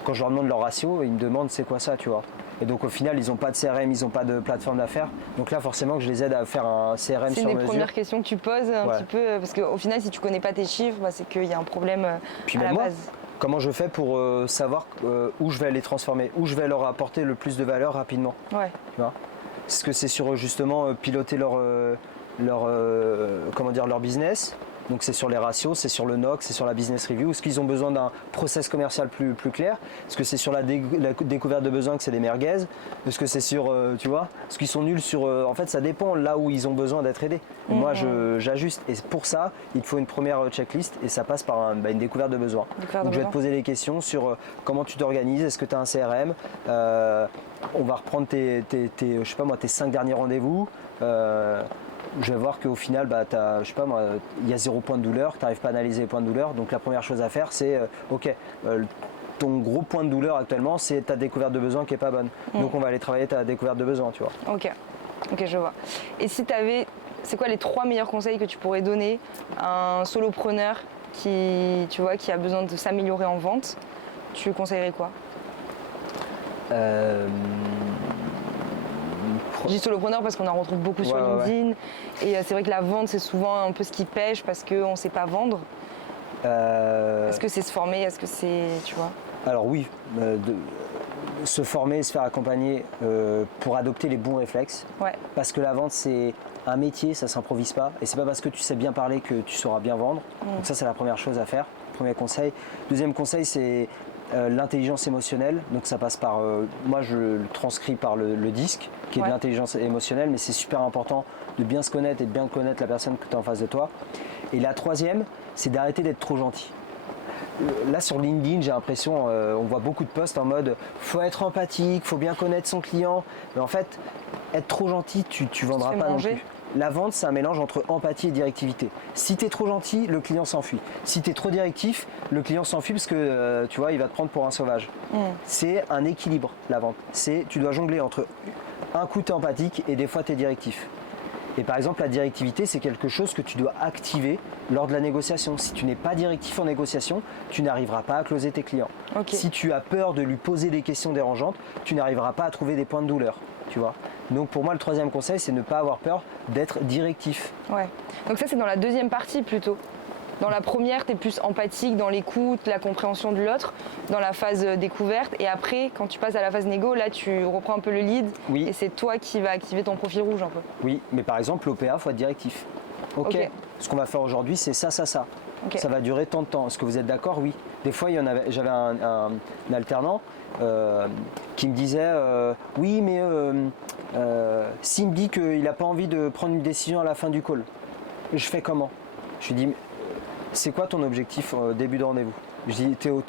Quand je leur demande leur ratio, ils me demandent c'est quoi ça, tu vois. Et donc, au final, ils n'ont pas de CRM, ils n'ont pas de plateforme d'affaires. Donc là, forcément, que je les aide à faire un CRM sur mesure. C'est une des premières questions que tu poses un petit peu. Parce qu'au final, si tu ne connais pas tes chiffres, c'est qu'il y a un problème à la base. Comment je fais pour savoir où je vais les transformer, où je vais leur apporter le plus de valeur rapidement. Ouais. Tu vois ? Est-ce que c'est sur justement piloter leur business? Donc c'est sur les ratios, c'est sur le NOC, c'est sur la business review. Est-ce qu'ils ont besoin d'un process commercial plus clair? Est-ce que c'est sur la découverte de besoins que c'est des merguez? Est-ce que c'est sur, tu vois? Est-ce qu'ils sont nuls sur... en fait, ça dépend là où ils ont besoin d'être aidés. Moi, j'ajuste. Et pour ça, il faut une première checklist et ça passe par une découverte de besoins. Donc je vais te poser des questions sur comment tu t'organises. Est-ce que tu as un CRM? On va reprendre tes 5 derniers rendez-vous. Je vais voir qu'au final, il y a 0 point de douleur, tu n'arrives pas à analyser les points de douleur. Donc la première chose à faire, c'est ton gros point de douleur actuellement, c'est ta découverte de besoin qui n'est pas bonne. Donc on va aller travailler ta découverte de besoin, tu vois. Ok, je vois. Et si tu avais, c'est quoi les 3 meilleurs conseils que tu pourrais donner à un solopreneur qui a besoin de s'améliorer en vente? Tu lui conseillerais quoi? Je dis solopreneur parce qu'on en retrouve beaucoup sur LinkedIn. Et c'est vrai que la vente, c'est souvent un peu ce qui pêche parce qu'on ne sait pas vendre. Est-ce que c'est se former? Est-ce que c'est, tu vois? Alors oui, se former, se faire accompagner pour adopter les bons réflexes. Ouais. Parce que la vente, c'est un métier, ça ne s'improvise pas. Et c'est pas parce que tu sais bien parler que tu sauras bien vendre. Donc ça, c'est la première chose à faire. Premier conseil. Deuxième conseil, c'est l'intelligence émotionnelle. Donc ça passe par, moi je le transcris par le disque, qui est de l'intelligence émotionnelle, mais c'est super important de bien se connaître et de bien connaître la personne que tu as en face de toi. Et la troisième, c'est d'arrêter d'être trop gentil. Là sur LinkedIn, j'ai l'impression, on voit beaucoup de posts en mode faut être empathique, faut bien connaître son client. Mais en fait, être trop gentil, tu vendras pas non plus. La vente, c'est un mélange entre empathie et directivité. Si tu es trop gentil, le client s'enfuit. Si tu es trop directif, le client s'enfuit parce que tu vois, il va te prendre pour un sauvage. C'est un équilibre, la vente. Tu dois jongler entre un coup tu es empathique et des fois tu es directif. Et par exemple, la directivité, c'est quelque chose que tu dois activer lors de la négociation. Si tu n'es pas directif en négociation, tu n'arriveras pas à closer tes clients. Okay. Si tu as peur de lui poser des questions dérangeantes, tu n'arriveras pas à trouver des points de douleur. Tu vois. Donc pour moi, le troisième conseil, c'est ne pas avoir peur d'être directif. Ouais. Donc ça, c'est dans la deuxième partie plutôt. Dans la première, tu es plus empathique dans l'écoute, la compréhension de l'autre, dans la phase découverte. Et après, quand tu passes à la phase négo, là, tu reprends un peu le lead. Oui. Et c'est toi qui vas activer ton profil rouge un peu. Oui, mais par exemple, l'OPA, il faut être directif. Ok. Ce qu'on va faire aujourd'hui, c'est ça. Okay. Ça va durer tant de temps. Est-ce que vous êtes d'accord? Oui. Des fois, j'avais un alternant qui me disait oui, mais s'il me dit qu'il n'a pas envie de prendre une décision à la fin du call, je fais comment? Je lui dis c'est quoi ton objectif au début de rendez-vous? Je dis t'es au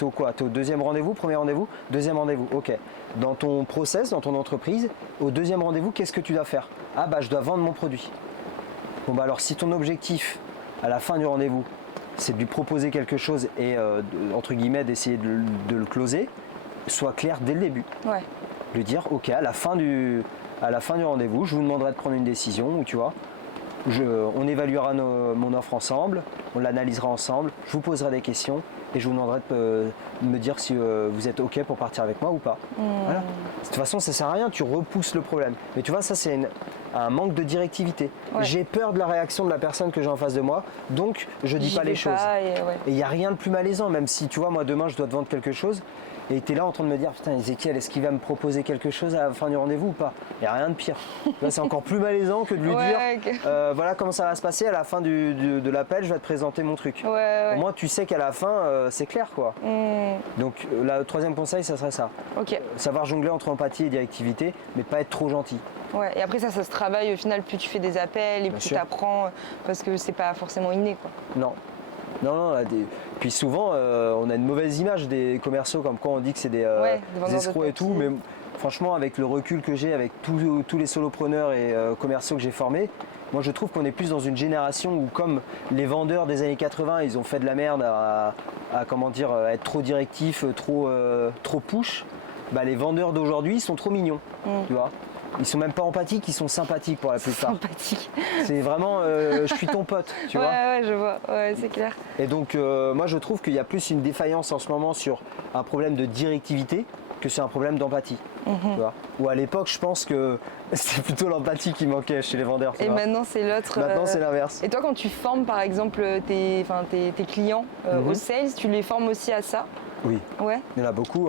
deuxième rendez-vous, premier rendez-vous, deuxième rendez-vous. Ok. Dans ton process, dans ton entreprise, au deuxième rendez-vous, qu'est-ce que tu dois faire? Ah je dois vendre mon produit. Bon alors si ton objectif à la fin du rendez-vous, c'est de lui proposer quelque chose et entre guillemets d'essayer de le closer, sois clair dès le début. Ouais. Lui dire ok, à la fin du rendez-vous, je vous demanderai de prendre une décision ou tu vois. On évaluera mon offre ensemble, on l'analysera ensemble, je vous poserai des questions et je vous demanderai de me dire si vous êtes OK pour partir avec moi ou pas. Voilà. De toute façon, ça ne sert à rien, tu repousses le problème. Mais tu vois, ça c'est à un manque de directivité. Ouais. J'ai peur de la réaction de la personne que j'ai en face de moi, donc je dis pas les choses. Et il n'y a rien de plus malaisant, même si tu vois, moi demain je dois te vendre quelque chose, et tu es là en train de me dire, putain Ezekiel, est-ce qu'il va me proposer quelque chose à la fin du rendez-vous ou pas? Il n'y a rien de pire. Là, c'est encore plus malaisant que de lui dire, voilà comment ça va se passer, à la fin de l'appel, je vais te présenter mon truc. Au moins tu sais qu'à la fin, c'est clair quoi. Donc le troisième conseil, ça serait ça. Savoir jongler entre empathie et directivité, mais pas être trop gentil. Ouais, et après ça se travaille au final, plus tu fais des appels et plus tu apprends, parce que c'est pas forcément inné quoi. Non. Puis souvent, on a une mauvaise image des commerciaux, comme quoi on dit que c'est des escrocs et tout, mais franchement, avec le recul que j'ai, avec tous les solopreneurs et commerciaux que j'ai formés, moi je trouve qu'on est plus dans une génération où, comme les vendeurs des années 80, ils ont fait de la merde à être trop directifs, trop push, bah, les vendeurs d'aujourd'hui sont trop mignons, tu vois. Ils sont même pas empathiques, ils sont sympathiques pour la plupart. Sympathiques. C'est vraiment, je suis ton pote, tu vois. Ouais, je vois, ouais, c'est clair. Et donc, moi, je trouve qu'il y a plus une défaillance en ce moment sur un problème de directivité que sur un problème d'empathie. Tu vois. Ou à l'époque, je pense que c'était plutôt l'empathie qui manquait chez les vendeurs. Et maintenant, c'est l'autre. Maintenant, c'est l'inverse. Et toi, quand tu formes, par exemple, tes clients au sales, tu les formes aussi à ça? Oui, ouais. Il y en a beaucoup.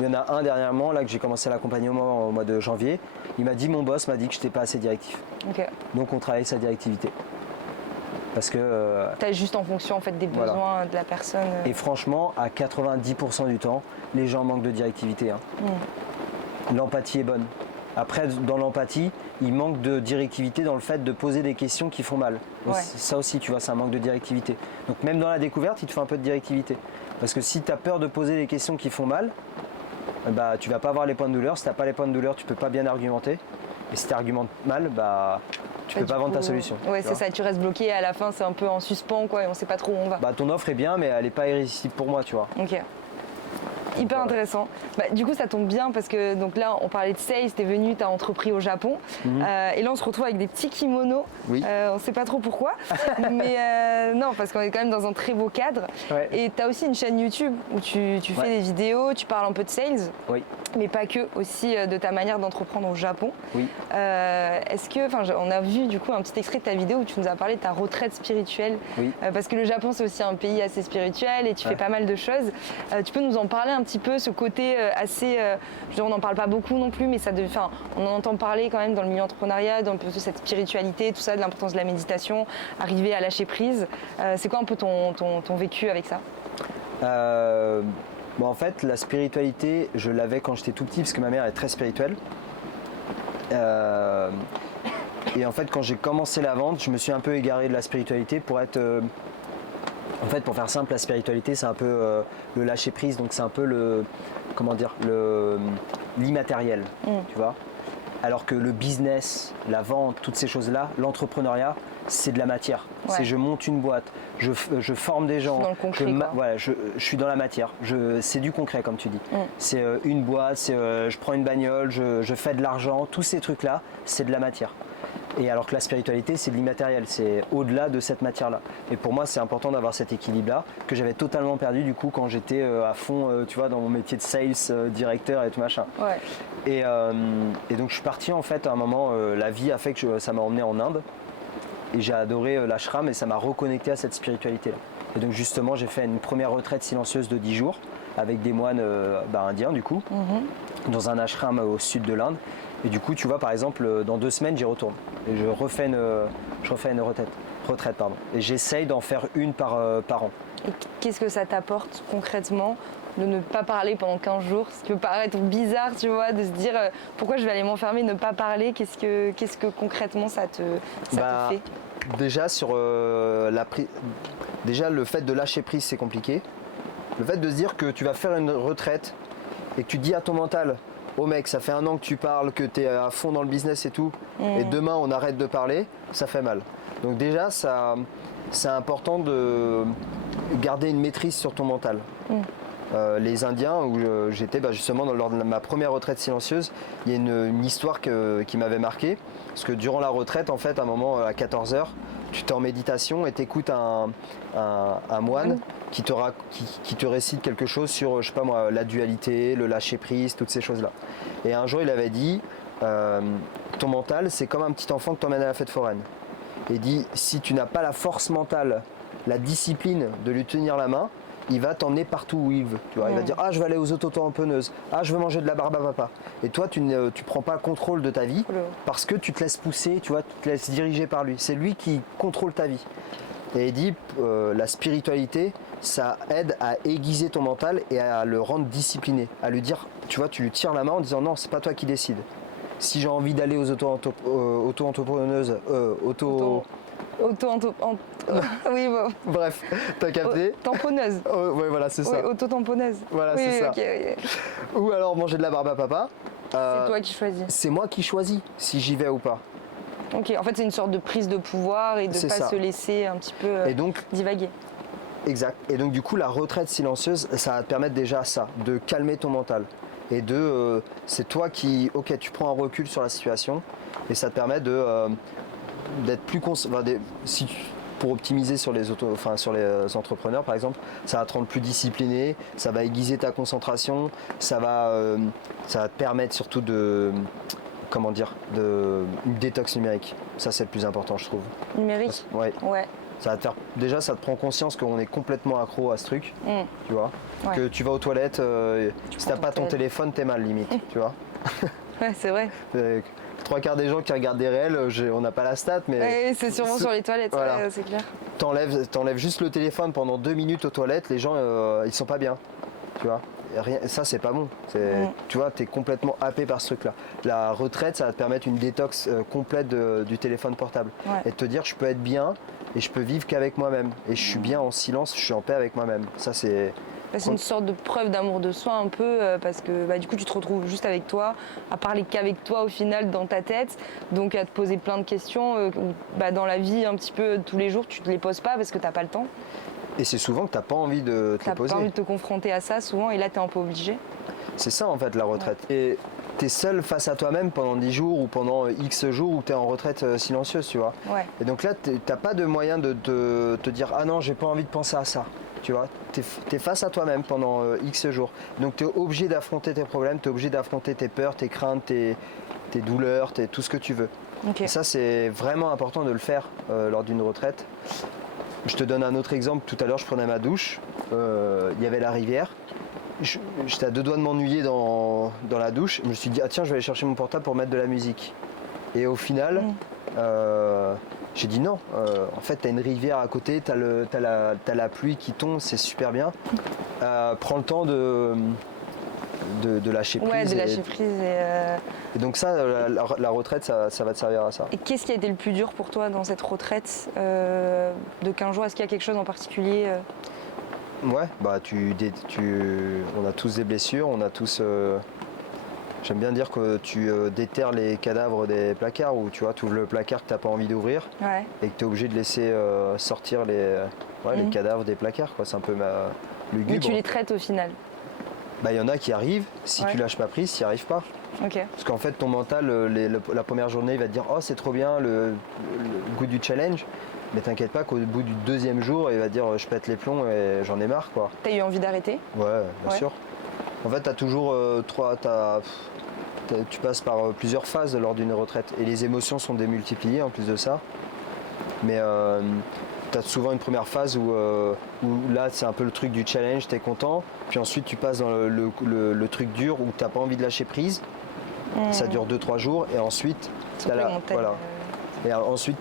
Il y en a un dernièrement, là que j'ai commencé l'accompagnement au mois de janvier. Mon boss m'a dit que je n'étais pas assez directif. Donc on travaille sa directivité. Parce que... tu as juste en fonction en fait, des besoins de la personne. Et franchement, à 90% du temps, les gens manquent de directivité. L'empathie est bonne. Après, dans l'empathie, il manque de directivité dans le fait de poser des questions qui font mal. Ça aussi, tu vois, c'est un manque de directivité. Donc même dans la découverte, il te faut un peu de directivité. Parce que si tu as peur de poser des questions qui font mal, bah, tu vas pas avoir les points de douleur. Si tu n'as pas les points de douleur, tu peux pas bien argumenter. Et si tu argumentes mal, bah, tu peux pas vendre ta solution. Ouais, c'est ça, tu restes bloqué et à la fin, c'est un peu en suspens, quoi, et on sait pas trop où on va. Bah, ton offre est bien, mais elle n'est pas irrésistible pour moi, tu vois. Hyper intéressant. Bah, du coup, ça tombe bien parce que donc là, on parlait de sales, t'es venu, t'as entrepris au Japon. Et là, on se retrouve avec des petits kimonos. On ne sait pas trop pourquoi. Mais non, parce qu'on est quand même dans un très beau cadre. Et tu as aussi une chaîne YouTube où tu fais des vidéos, tu parles un peu de sales. Mais pas que, aussi de ta manière d'entreprendre au Japon. Est-ce que, on a vu du coup un petit extrait de ta vidéo où tu nous as parlé de ta retraite spirituelle. Parce que le Japon, c'est aussi un pays assez spirituel et tu fais pas mal de choses. Tu peux nous en parler un petit peu, ce côté assez, on n'en parle pas beaucoup non plus, mais on en entend parler quand même dans le milieu entrepreneuriat, d'un peu de cette spiritualité, tout ça, de l'importance de la méditation, arriver à lâcher prise. C'est quoi un peu ton vécu avec ça? En fait, la spiritualité, je l'avais quand j'étais tout petit, parce que ma mère est très spirituelle. Et en fait, quand j'ai commencé la vente, je me suis un peu égaré de la spiritualité pour être... En fait, pour faire simple, la spiritualité, c'est un peu le lâcher prise, donc c'est un peu l'immatériel, tu vois. Alors que le business, la vente, toutes ces choses-là, l'entrepreneuriat, c'est de la matière. C'est je monte une boîte, je forme des gens. Dans le concret, je suis dans la matière. C'est du concret, comme tu dis. C'est une boîte, je prends une bagnole, je fais de l'argent. Tous ces trucs-là, c'est de la matière. Et alors que la spiritualité, c'est de l'immatériel, c'est au-delà de cette matière-là. Et pour moi, c'est important d'avoir cet équilibre-là, que j'avais totalement perdu du coup quand j'étais à fond, tu vois, dans mon métier de sales, directeur et tout machin. Et donc je suis parti en fait à un moment, la vie a fait que ça m'a emmené en Inde. Et j'ai adoré l'ashram et ça m'a reconnecté à cette spiritualité-là. Et donc justement, j'ai fait une première retraite silencieuse de 10 jours avec des moines indiens du coup, dans un ashram au sud de l'Inde. Et du coup, tu vois, par exemple, dans 2 semaines, j'y retourne. Et je refais une retraite. Et j'essaye d'en faire une par an. Et qu'est-ce que ça t'apporte concrètement de ne pas parler pendant 15 jours? Ce qui peut paraître bizarre, tu vois, de se dire pourquoi je vais aller m'enfermer, ne pas parler. Qu'est-ce que concrètement ça te fait? Déjà, déjà, le fait de lâcher prise, c'est compliqué. Le fait de se dire que tu vas faire une retraite et que tu dis à ton mental, oh mec, ça fait 1 an que tu parles, que tu es à fond dans le business et tout, et demain on arrête de parler, ça fait mal. Donc déjà, c'est important de garder une maîtrise sur ton mental. Les Indiens, où j'étais justement lors de ma première retraite silencieuse, il y a une histoire qui m'avait marqué. Parce que durant la retraite, en fait, à un moment, à 14h, tu es en méditation et tu écoutes un moine qui te récite quelque chose sur, je sais pas moi, la dualité, le lâcher prise, toutes ces choses-là. Et un jour, il avait dit, ton mental, c'est comme un petit enfant que tu emmènes à la fête foraine. Et il dit, si tu n'as pas la force mentale, la discipline de lui tenir la main, il va t'emmener partout où il veut. Tu vois, il va dire, ah, je vais aller aux auto-tamponneuses, ah, je veux manger de la barbe à papa. Et toi, tu ne prends pas le contrôle de ta vie parce que tu te laisses pousser, tu vois, tu te laisses diriger par lui. C'est lui qui contrôle ta vie. Et il dit, la spiritualité, ça aide à aiguiser ton mental et à le rendre discipliné. À lui dire, tu vois, tu lui tires la main en disant, non, c'est pas toi qui décides. Si j'ai envie d'aller aux auto-entrepreneuses, oui, bon. Bref, t'as capté. Tamponneuse. Ouais, voilà, c'est ça. Oui, auto-tamponneuse. Voilà, oui, c'est ça. Okay. Ou alors manger de la barbe à papa. C'est toi qui choisis. C'est moi qui choisis si j'y vais ou pas. Ok, en fait, c'est une sorte de prise de pouvoir et de ne pas se laisser un petit peu et donc, divaguer. Exact. Et donc, du coup, la retraite silencieuse, ça va te permettre déjà ça, de calmer ton mental. Et c'est toi qui, ok, tu prends un recul sur la situation et ça te permet d'être plus pour optimiser sur les entrepreneurs par exemple, ça va te rendre plus discipliné, ça va aiguiser ta concentration, ça va te permettre surtout une détox numérique. Ça c'est le plus important je trouve. Numérique. Ouais. Ça va te faire, déjà ça te prend conscience qu'on est complètement accro à ce truc, tu vois. Ouais. Que tu vas aux toilettes, si t'as pas ton téléphone, t'es mal limite, tu vois. Ouais, c'est vrai. 3/4 des gens qui regardent des réels, on n'a pas la stat, mais. Ouais, c'est sûrement sur les toilettes, voilà. Ouais, c'est clair. T'enlèves juste le téléphone pendant 2 minutes aux toilettes, les gens ils sont pas bien, tu vois. Ça c'est pas bon. Tu vois, t'es complètement happé par ce truc-là. La retraite, ça va te permettre une détox complète du téléphone portable et de te dire je peux être bien et je peux vivre qu'avec moi-même et je suis bien en silence, je suis en paix avec moi-même. Ça c'est. C'est une sorte de preuve d'amour de soi un peu parce que du coup tu te retrouves juste avec toi, à parler qu'avec toi au final dans ta tête, donc à te poser plein de questions dans la vie un petit peu tous les jours tu te les poses pas parce que t'as pas le temps. Et c'est souvent que t'as pas envie de te les poser. T'as pas envie de te confronter à ça souvent et là t'es un peu obligé. C'est ça en fait la retraite. Ouais. Et t'es seul face à toi-même pendant 10 jours ou pendant X jours où t'es en retraite silencieuse, tu vois. Ouais. Et donc là t'as pas de moyen de te dire ah non j'ai pas envie de penser à ça. Tu vois, t'es face à toi-même pendant X jours. Donc tu es obligé d'affronter tes problèmes, tu es obligé d'affronter tes peurs, tes craintes, tes douleurs, tout ce que tu veux. Okay. Et ça, c'est vraiment important de le faire lors d'une retraite. Je te donne un autre exemple. Tout à l'heure, je prenais ma douche. Il y avait la rivière. J'étais à 2 doigts de m'ennuyer dans la douche. Je me suis dit, ah tiens, je vais aller chercher mon portable pour mettre de la musique. Et au final, j'ai dit non, en fait tu as une rivière à côté, tu as la pluie qui tombe, c'est super bien. Prends le temps de lâcher prise. Ouais, de lâcher prise. Et donc ça, la retraite, ça va te servir à ça. Et qu'est-ce qui a été le plus dur pour toi dans cette retraite de 15 jours? Est-ce qu'il y a quelque chose en particulier Ouais, on a tous des blessures, on a tous... J'aime bien dire que tu déterres les cadavres des placards ou tu vois, tu ouvres le placard que tu n'as pas envie d'ouvrir et que tu es obligé de laisser sortir les cadavres des placards. C'est un peu lugubre. Mais tu les traites au final? Il y en a qui arrivent, si tu lâches pas prise, tu n'y arrives pas. Okay. Parce qu'en fait, ton mental, la première journée, il va te dire « Oh, c'est trop bien, le goût du challenge ». Mais t'inquiète pas qu'au bout du 2e jour, il va te dire « Je pète les plombs et j'en ai marre. » T'as eu envie d'arrêter? Ouais, bien sûr. En fait, tu as toujours tu passes par plusieurs phases lors d'une retraite et les émotions sont démultipliées en plus de ça. Mais tu as souvent une première phase où là c'est un peu le truc du challenge, tu es content. Puis ensuite tu passes dans le truc dur où tu n'as pas envie de lâcher prise. Ça dure 2-3 jours et ensuite tu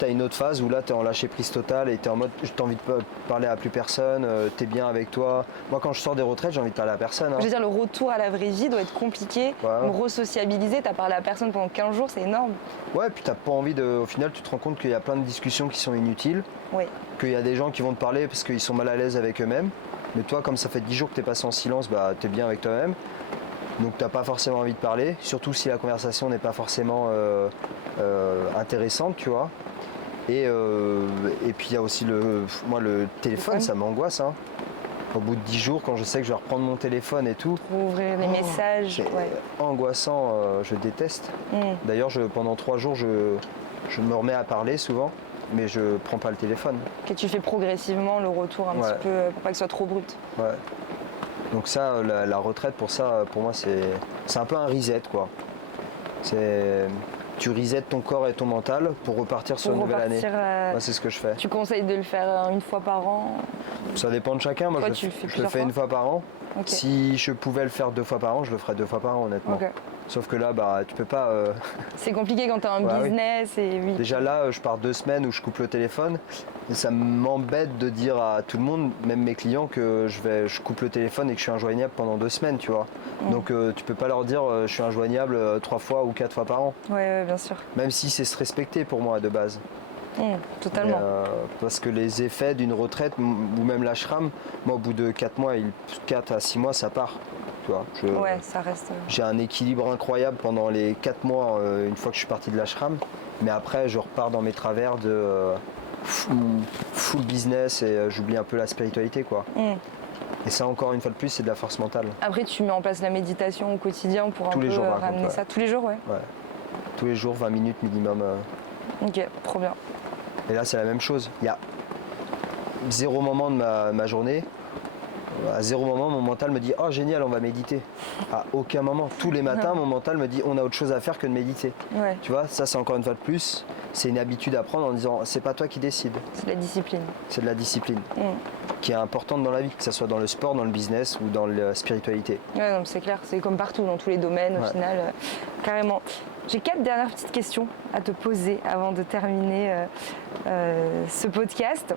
as une autre phase où là tu es en lâcher prise totale et tu es en mode tu as envie de parler à plus personne, tu es bien avec toi. Moi quand je sors des retraites, j'ai envie de parler à personne. Je veux dire, le retour à la vraie vie doit être compliqué. Re-sociabiliser, tu as parlé à personne pendant 15 jours, c'est énorme. Ouais, puis tu n'as pas envie au final, tu te rends compte qu'il y a plein de discussions qui sont inutiles. Oui. Qu'il y a des gens qui vont te parler parce qu'ils sont mal à l'aise avec eux-mêmes. Mais toi, comme ça fait 10 jours que tu es passé en silence, tu es bien avec toi-même. Donc tu n'as pas forcément envie de parler, surtout si la conversation n'est pas forcément intéressante, tu vois. Et puis il y a aussi le téléphone, ça m'angoisse. Hein. Au bout de 10 jours, quand je sais que je vais reprendre mon téléphone et tout. Pour ouvrir les messages. C'est angoissant, je déteste. D'ailleurs, pendant 3 jours, je me remets à parler souvent, mais je prends pas le téléphone. Que tu fais progressivement le retour un petit peu, pour pas que ce soit trop brut. Ouais. Donc ça, la retraite, pour moi, c'est un peu un reset, quoi. Tu resets ton corps et ton mental pour repartir sur une nouvelle année. Moi, c'est ce que je fais. Tu conseilles de le faire une fois par an? Ça dépend de chacun. Moi, je le fais une fois par an. Okay. Si je pouvais le faire 2 fois par an, je le ferais 2 fois par an, honnêtement. Okay. Sauf que là, tu peux pas... C'est compliqué quand tu as un business. Oui. Et... Déjà là, je pars 2 semaines où je coupe le téléphone. Et ça m'embête de dire à tout le monde, même mes clients, que je coupe le téléphone et que je suis injoignable pendant 2 semaines, tu vois. Donc tu peux pas leur dire je suis injoignable 3 fois ou 4 fois par an. Oui, bien sûr. Même si c'est se respecter pour moi de base. Totalement. Parce que les effets d'une retraite ou même l'ashram, moi au bout de 4 mois, 4 à 6 mois, ça part. Tu vois, ça reste. J'ai un équilibre incroyable pendant les 4 mois une fois que je suis parti de l'ashram. Mais après, je repars dans mes travers de full business et j'oublie un peu la spiritualité, quoi. Et ça, encore une fois de plus, c'est de la force mentale. Après, tu mets en place la méditation au quotidien pour un peu ramener ça. Tous les jours, ouais. Tous les jours, 20 minutes minimum. Ok, trop bien. Et là, c'est la même chose. Il y a 0 moment de ma journée. À 0 moment, mon mental me dit « Oh, génial, on va méditer ». À aucun moment. Tous les matins, mon mental me dit « On a autre chose à faire que de méditer ». Tu vois, ça, c'est encore une fois de plus. C'est une habitude à prendre en disant « C'est pas toi qui décides ». C'est de la discipline. C'est de la discipline qui est importante dans la vie, que ce soit dans le sport, dans le business ou dans la spiritualité. Ouais, non, c'est clair. C'est comme partout, dans tous les domaines, au final. Carrément. J'ai 4 dernières petites questions à te poser avant de terminer ce podcast.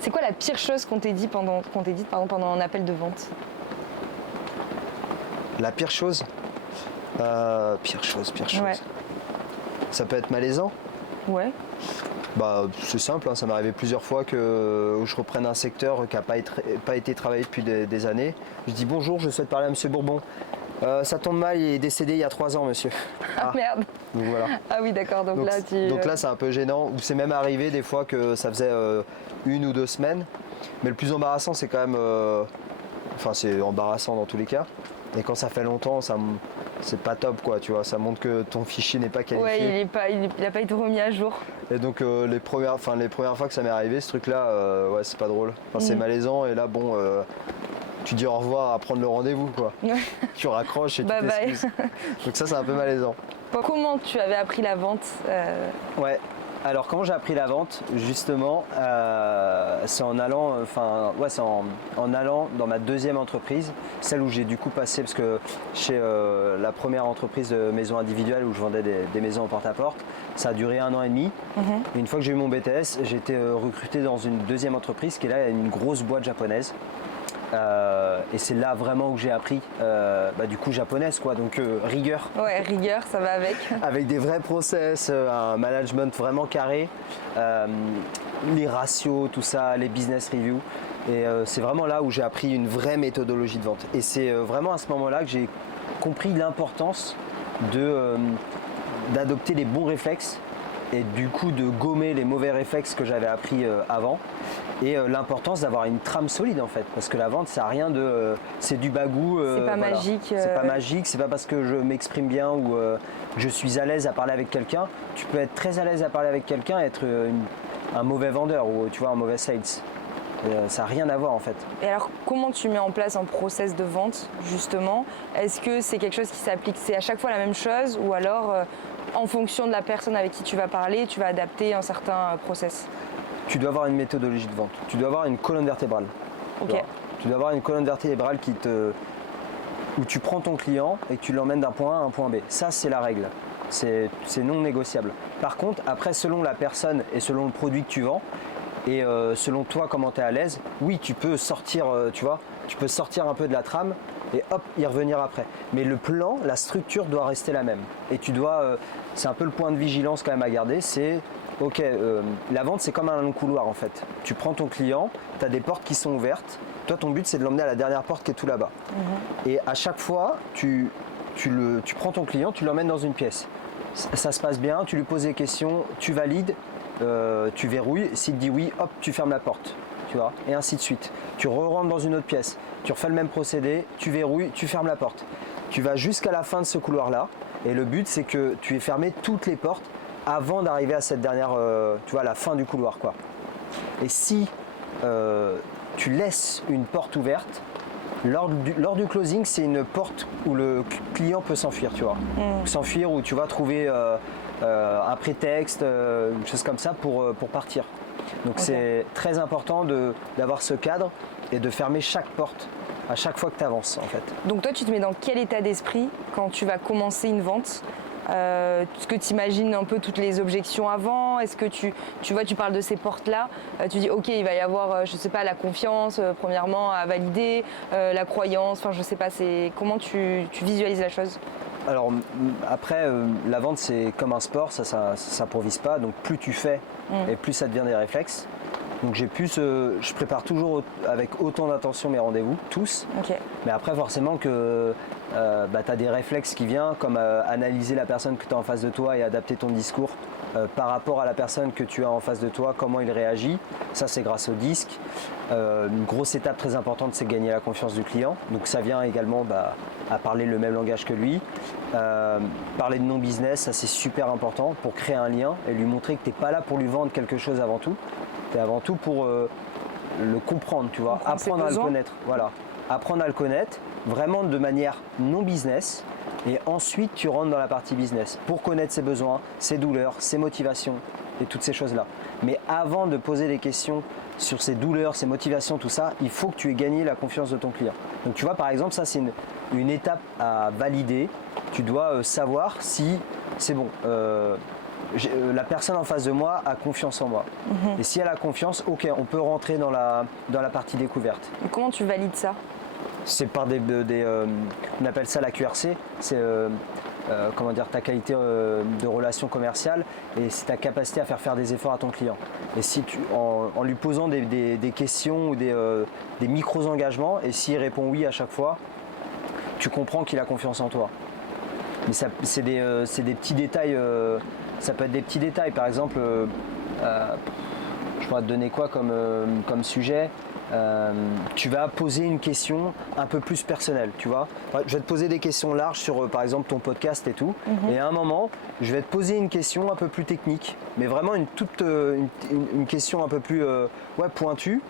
C'est quoi la pire chose qu'on t'ait dit pendant un appel de vente? La pire chose Pire chose. Ouais. Ça peut être malaisant. Ouais. C'est simple, hein, ça m'est arrivé plusieurs fois que je reprenne un secteur qui n'a pas été travaillé depuis des années. Je dis bonjour, je souhaite parler à M. Bourbon. Ça tombe mal, il est décédé il y a 3 ans, monsieur. Ah merde. Donc, voilà. Ah oui, d'accord. Donc là, c'est un peu gênant. Ou c'est même arrivé des fois que ça faisait 1 ou 2 semaines. Mais le plus embarrassant, c'est quand même... c'est embarrassant dans tous les cas. Et quand ça fait longtemps, c'est pas top, quoi, tu vois. Ça montre que ton fichier n'est pas qualifié. Ouais, il n'a pas été remis à jour. Et donc les premières fois que ça m'est arrivé, ce truc-là, c'est pas drôle. C'est malaisant. Et là, tu dis au revoir à prendre le rendez-vous, quoi. Tu raccroches et tu t'excuses. Donc ça, c'est un peu malaisant. Comment tu avais appris la vente Ouais. Alors comment j'ai appris la vente, justement, c'est en allant, en allant dans ma 2e entreprise, celle où j'ai du coup passé, parce que chez la première entreprise de maison individuelle où je vendais des maisons en porte-à-porte, ça a duré 1 an et demi. Et une fois que j'ai eu mon BTS, j'ai été recruté dans une 2e entreprise qui est là, une grosse boîte japonaise. Et c'est là vraiment où j'ai appris du coup japonaise, quoi, donc rigueur. Ouais, rigueur, ça va avec. Avec des vrais process, un management vraiment carré, les ratios, tout ça, les business reviews. Et c'est vraiment là où j'ai appris une vraie méthodologie de vente. Et c'est vraiment à ce moment-là que j'ai compris l'importance d'adopter les bons réflexes et du coup de gommer les mauvais réflexes que j'avais appris avant. Et l'importance d'avoir une trame solide, en fait, parce que la vente, ça n'a rien de... c'est du bagou. C'est pas magique. C'est pas magique, c'est pas parce que je m'exprime bien ou je suis à l'aise à parler avec quelqu'un. Tu peux être très à l'aise à parler avec quelqu'un et être un mauvais vendeur ou tu vois, un mauvais sales. Ça n'a rien à voir, en fait. Et alors, comment tu mets en place un process de vente, justement? Est-ce que c'est quelque chose qui s'applique, c'est à chaque fois la même chose, ou alors, en fonction de la personne avec qui tu vas parler, tu vas adapter un certain process? Tu dois avoir une méthodologie de vente. Tu dois avoir une colonne vertébrale. Ok. Tu dois avoir une colonne vertébrale où tu prends ton client et que tu l'emmènes d'un point A à un point B. Ça, c'est la règle. C'est non négociable. Par contre, après, selon la personne et selon le produit que tu vends, et selon toi, comment tu es à l'aise, oui, tu peux sortir, tu peux sortir un peu de la trame et hop, y revenir après. Mais le plan, la structure doit rester la même. Et tu dois, c'est un peu le point de vigilance quand même à garder, c'est ok, la vente, c'est comme un long couloir, en fait. Tu prends ton client, tu as des portes qui sont ouvertes. Toi, ton but, c'est de l'emmener à la dernière porte qui est tout là-bas. Et à chaque fois, tu prends ton client, tu l'emmènes dans une pièce. Ça se passe bien, tu lui poses des questions, tu valides, tu verrouilles. S'il te dit oui, hop, tu fermes la porte. Tu vois, et ainsi de suite. Tu rentres dans une autre pièce, tu refais le même procédé, tu verrouilles, tu fermes la porte. Tu vas jusqu'à la fin de ce couloir-là. Et le but, c'est que tu aies fermé toutes les portes avant d'arriver à cette dernière, la fin du couloir, quoi. Et si tu laisses une porte ouverte, Lors du closing, c'est une porte où le client peut s'enfuir, tu vois. S'enfuir, où tu vas trouver un prétexte, une chose comme ça pour partir. Donc c'est très important d'avoir ce cadre et de fermer chaque porte à chaque fois que tu avances en fait. Donc toi tu te mets dans quel état d'esprit quand tu vas commencer une vente? Est-ce que tu imagines un peu toutes les objections avant? Est-ce que tu vois, tu parles de ces portes-là, tu dis ok, il va y avoir, je sais pas, la confiance premièrement à valider, la croyance, enfin je sais pas, comment tu visualises la chose? Alors après, la vente c'est comme un sport, ça s'improvise pas, donc plus tu fais et plus ça devient des réflexes. Donc je prépare toujours avec autant d'attention mes rendez-vous, tous. Okay. Mais après forcément que tu as des réflexes qui viennent, comme analyser la personne que tu as en face de toi et adapter ton discours par rapport à la personne que tu as en face de toi, comment il réagit. Ça c'est grâce au disque. Une grosse étape très importante, c'est gagner la confiance du client. Donc ça vient également à parler le même langage que lui. Parler de non-business, ça c'est super important pour créer un lien et lui montrer que tu n'es pas là pour lui vendre quelque chose avant tout. Tu es avant tout pour le comprendre, tu vois, apprendre à le connaître. Voilà. Apprendre à le connaître vraiment de manière non business et ensuite tu rentres dans la partie business pour connaître ses besoins, ses douleurs, ses motivations et toutes ces choses-là. Mais avant de poser des questions sur ses douleurs, ses motivations, tout ça, il faut que tu aies gagné la confiance de ton client. Donc tu vois, par exemple, ça c'est une étape à valider. Tu dois savoir si c'est bon. La personne en face de moi a confiance en moi. Et si elle a confiance, ok, on peut rentrer dans la partie découverte. Et comment tu valides ça? C'est par on appelle ça la QRC, c'est comment dire, ta qualité de relation commerciale et c'est ta capacité à faire des efforts à ton client. Et si en lui posant des questions ou des micros-engagements, et s'il répond oui à chaque fois, tu comprends qu'il a confiance en toi. Mais c'est des petits détails, ça peut être des petits détails, par exemple, je pourrais te donner quoi comme sujet? Tu vas poser une question un peu plus personnelle, tu vois. Je vais te poser des questions larges sur, par exemple, ton podcast et tout. Et à un moment, je vais te poser une question un peu plus technique, mais vraiment une question un peu plus pointue,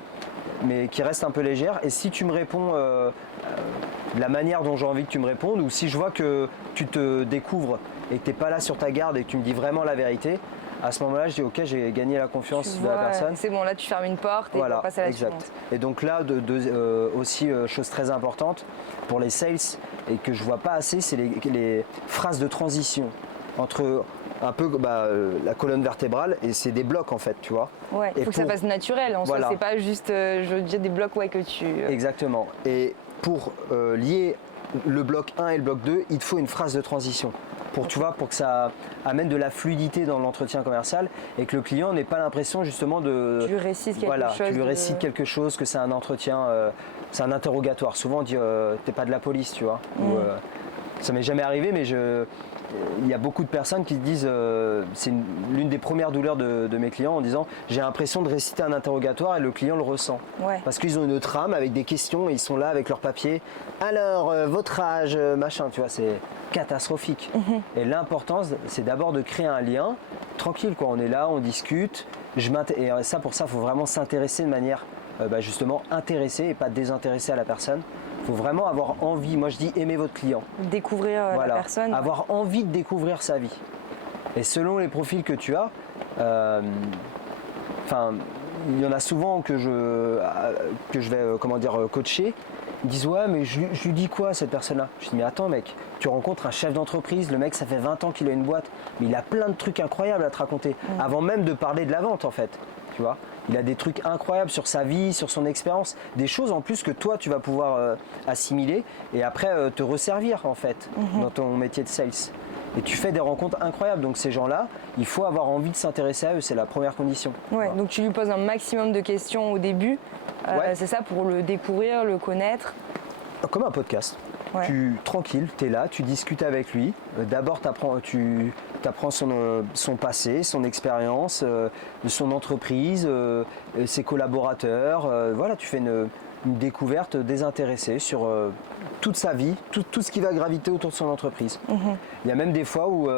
mais qui reste un peu légère. Et si tu me réponds de la manière dont j'ai envie que tu me répondes, ou si je vois que tu te découvres et que tu n'es pas là sur ta garde et que tu me dis vraiment la vérité, à ce moment-là, je dis ok, j'ai gagné la confiance de la personne. C'est bon, là tu fermes une porte et on passe à la suivante. Et donc là, aussi, chose très importante pour les sales et que je vois pas assez, c'est les phrases de transition entre un peu la colonne vertébrale et c'est des blocs en fait, tu vois. Ouais, il faut que ça passe naturel, en soi, c'est pas juste je dis des blocs que tu... Exactement. Et pour lier le bloc 1 et le bloc 2, il te faut une phrase de transition. Pour que ça amène de la fluidité dans l'entretien commercial et que le client n'ait pas l'impression justement de... Tu lui récites quelque chose. Tu lui récites quelque chose, que c'est un entretien, c'est un interrogatoire. Souvent on dit t'es pas de la police, tu vois. Ça m'est jamais arrivé, mais il y a beaucoup de personnes qui disent, c'est l'une des premières douleurs de mes clients en disant j'ai l'impression de réciter un interrogatoire et le client le ressent. Ouais. Parce qu'ils ont une trame avec des questions et ils sont là avec leur papier. Alors, votre âge, machin, tu vois, c'est catastrophique. Et l'importance, c'est d'abord de créer un lien tranquille, quoi. On est là, on discute. Et ça, pour ça, il faut vraiment s'intéresser de manière justement intéressée et pas désintéressée à la personne. Il faut vraiment avoir envie, moi je dis aimer votre client. Découvrir la personne. Avoir envie de découvrir sa vie. Et selon les profils que tu as, il y en a souvent que je vais coacher. Ils disent ouais mais je lui dis quoi à cette personne-là? Je dis mais attends mec, tu rencontres un chef d'entreprise, le mec ça fait 20 ans qu'il a une boîte, mais il a plein de trucs incroyables à te raconter, avant même de parler de la vente en fait, tu vois. Il a des trucs incroyables sur sa vie, sur son expérience, des choses en plus que toi tu vas pouvoir assimiler et après te resservir en fait dans ton métier de sales. Et tu fais des rencontres incroyables, donc ces gens-là, il faut avoir envie de s'intéresser à eux, c'est la première condition. Ouais, donc tu lui poses un maximum de questions au début, c'est ça, pour le découvrir, le connaître. Comme un podcast. Ouais. Tranquille, tu es là, tu discutes avec lui. D'abord, tu apprends son passé, son expérience, son entreprise, ses collaborateurs. Voilà, tu fais une découverte désintéressée sur toute sa vie, tout ce qui va graviter autour de son entreprise. Il y a même des fois où,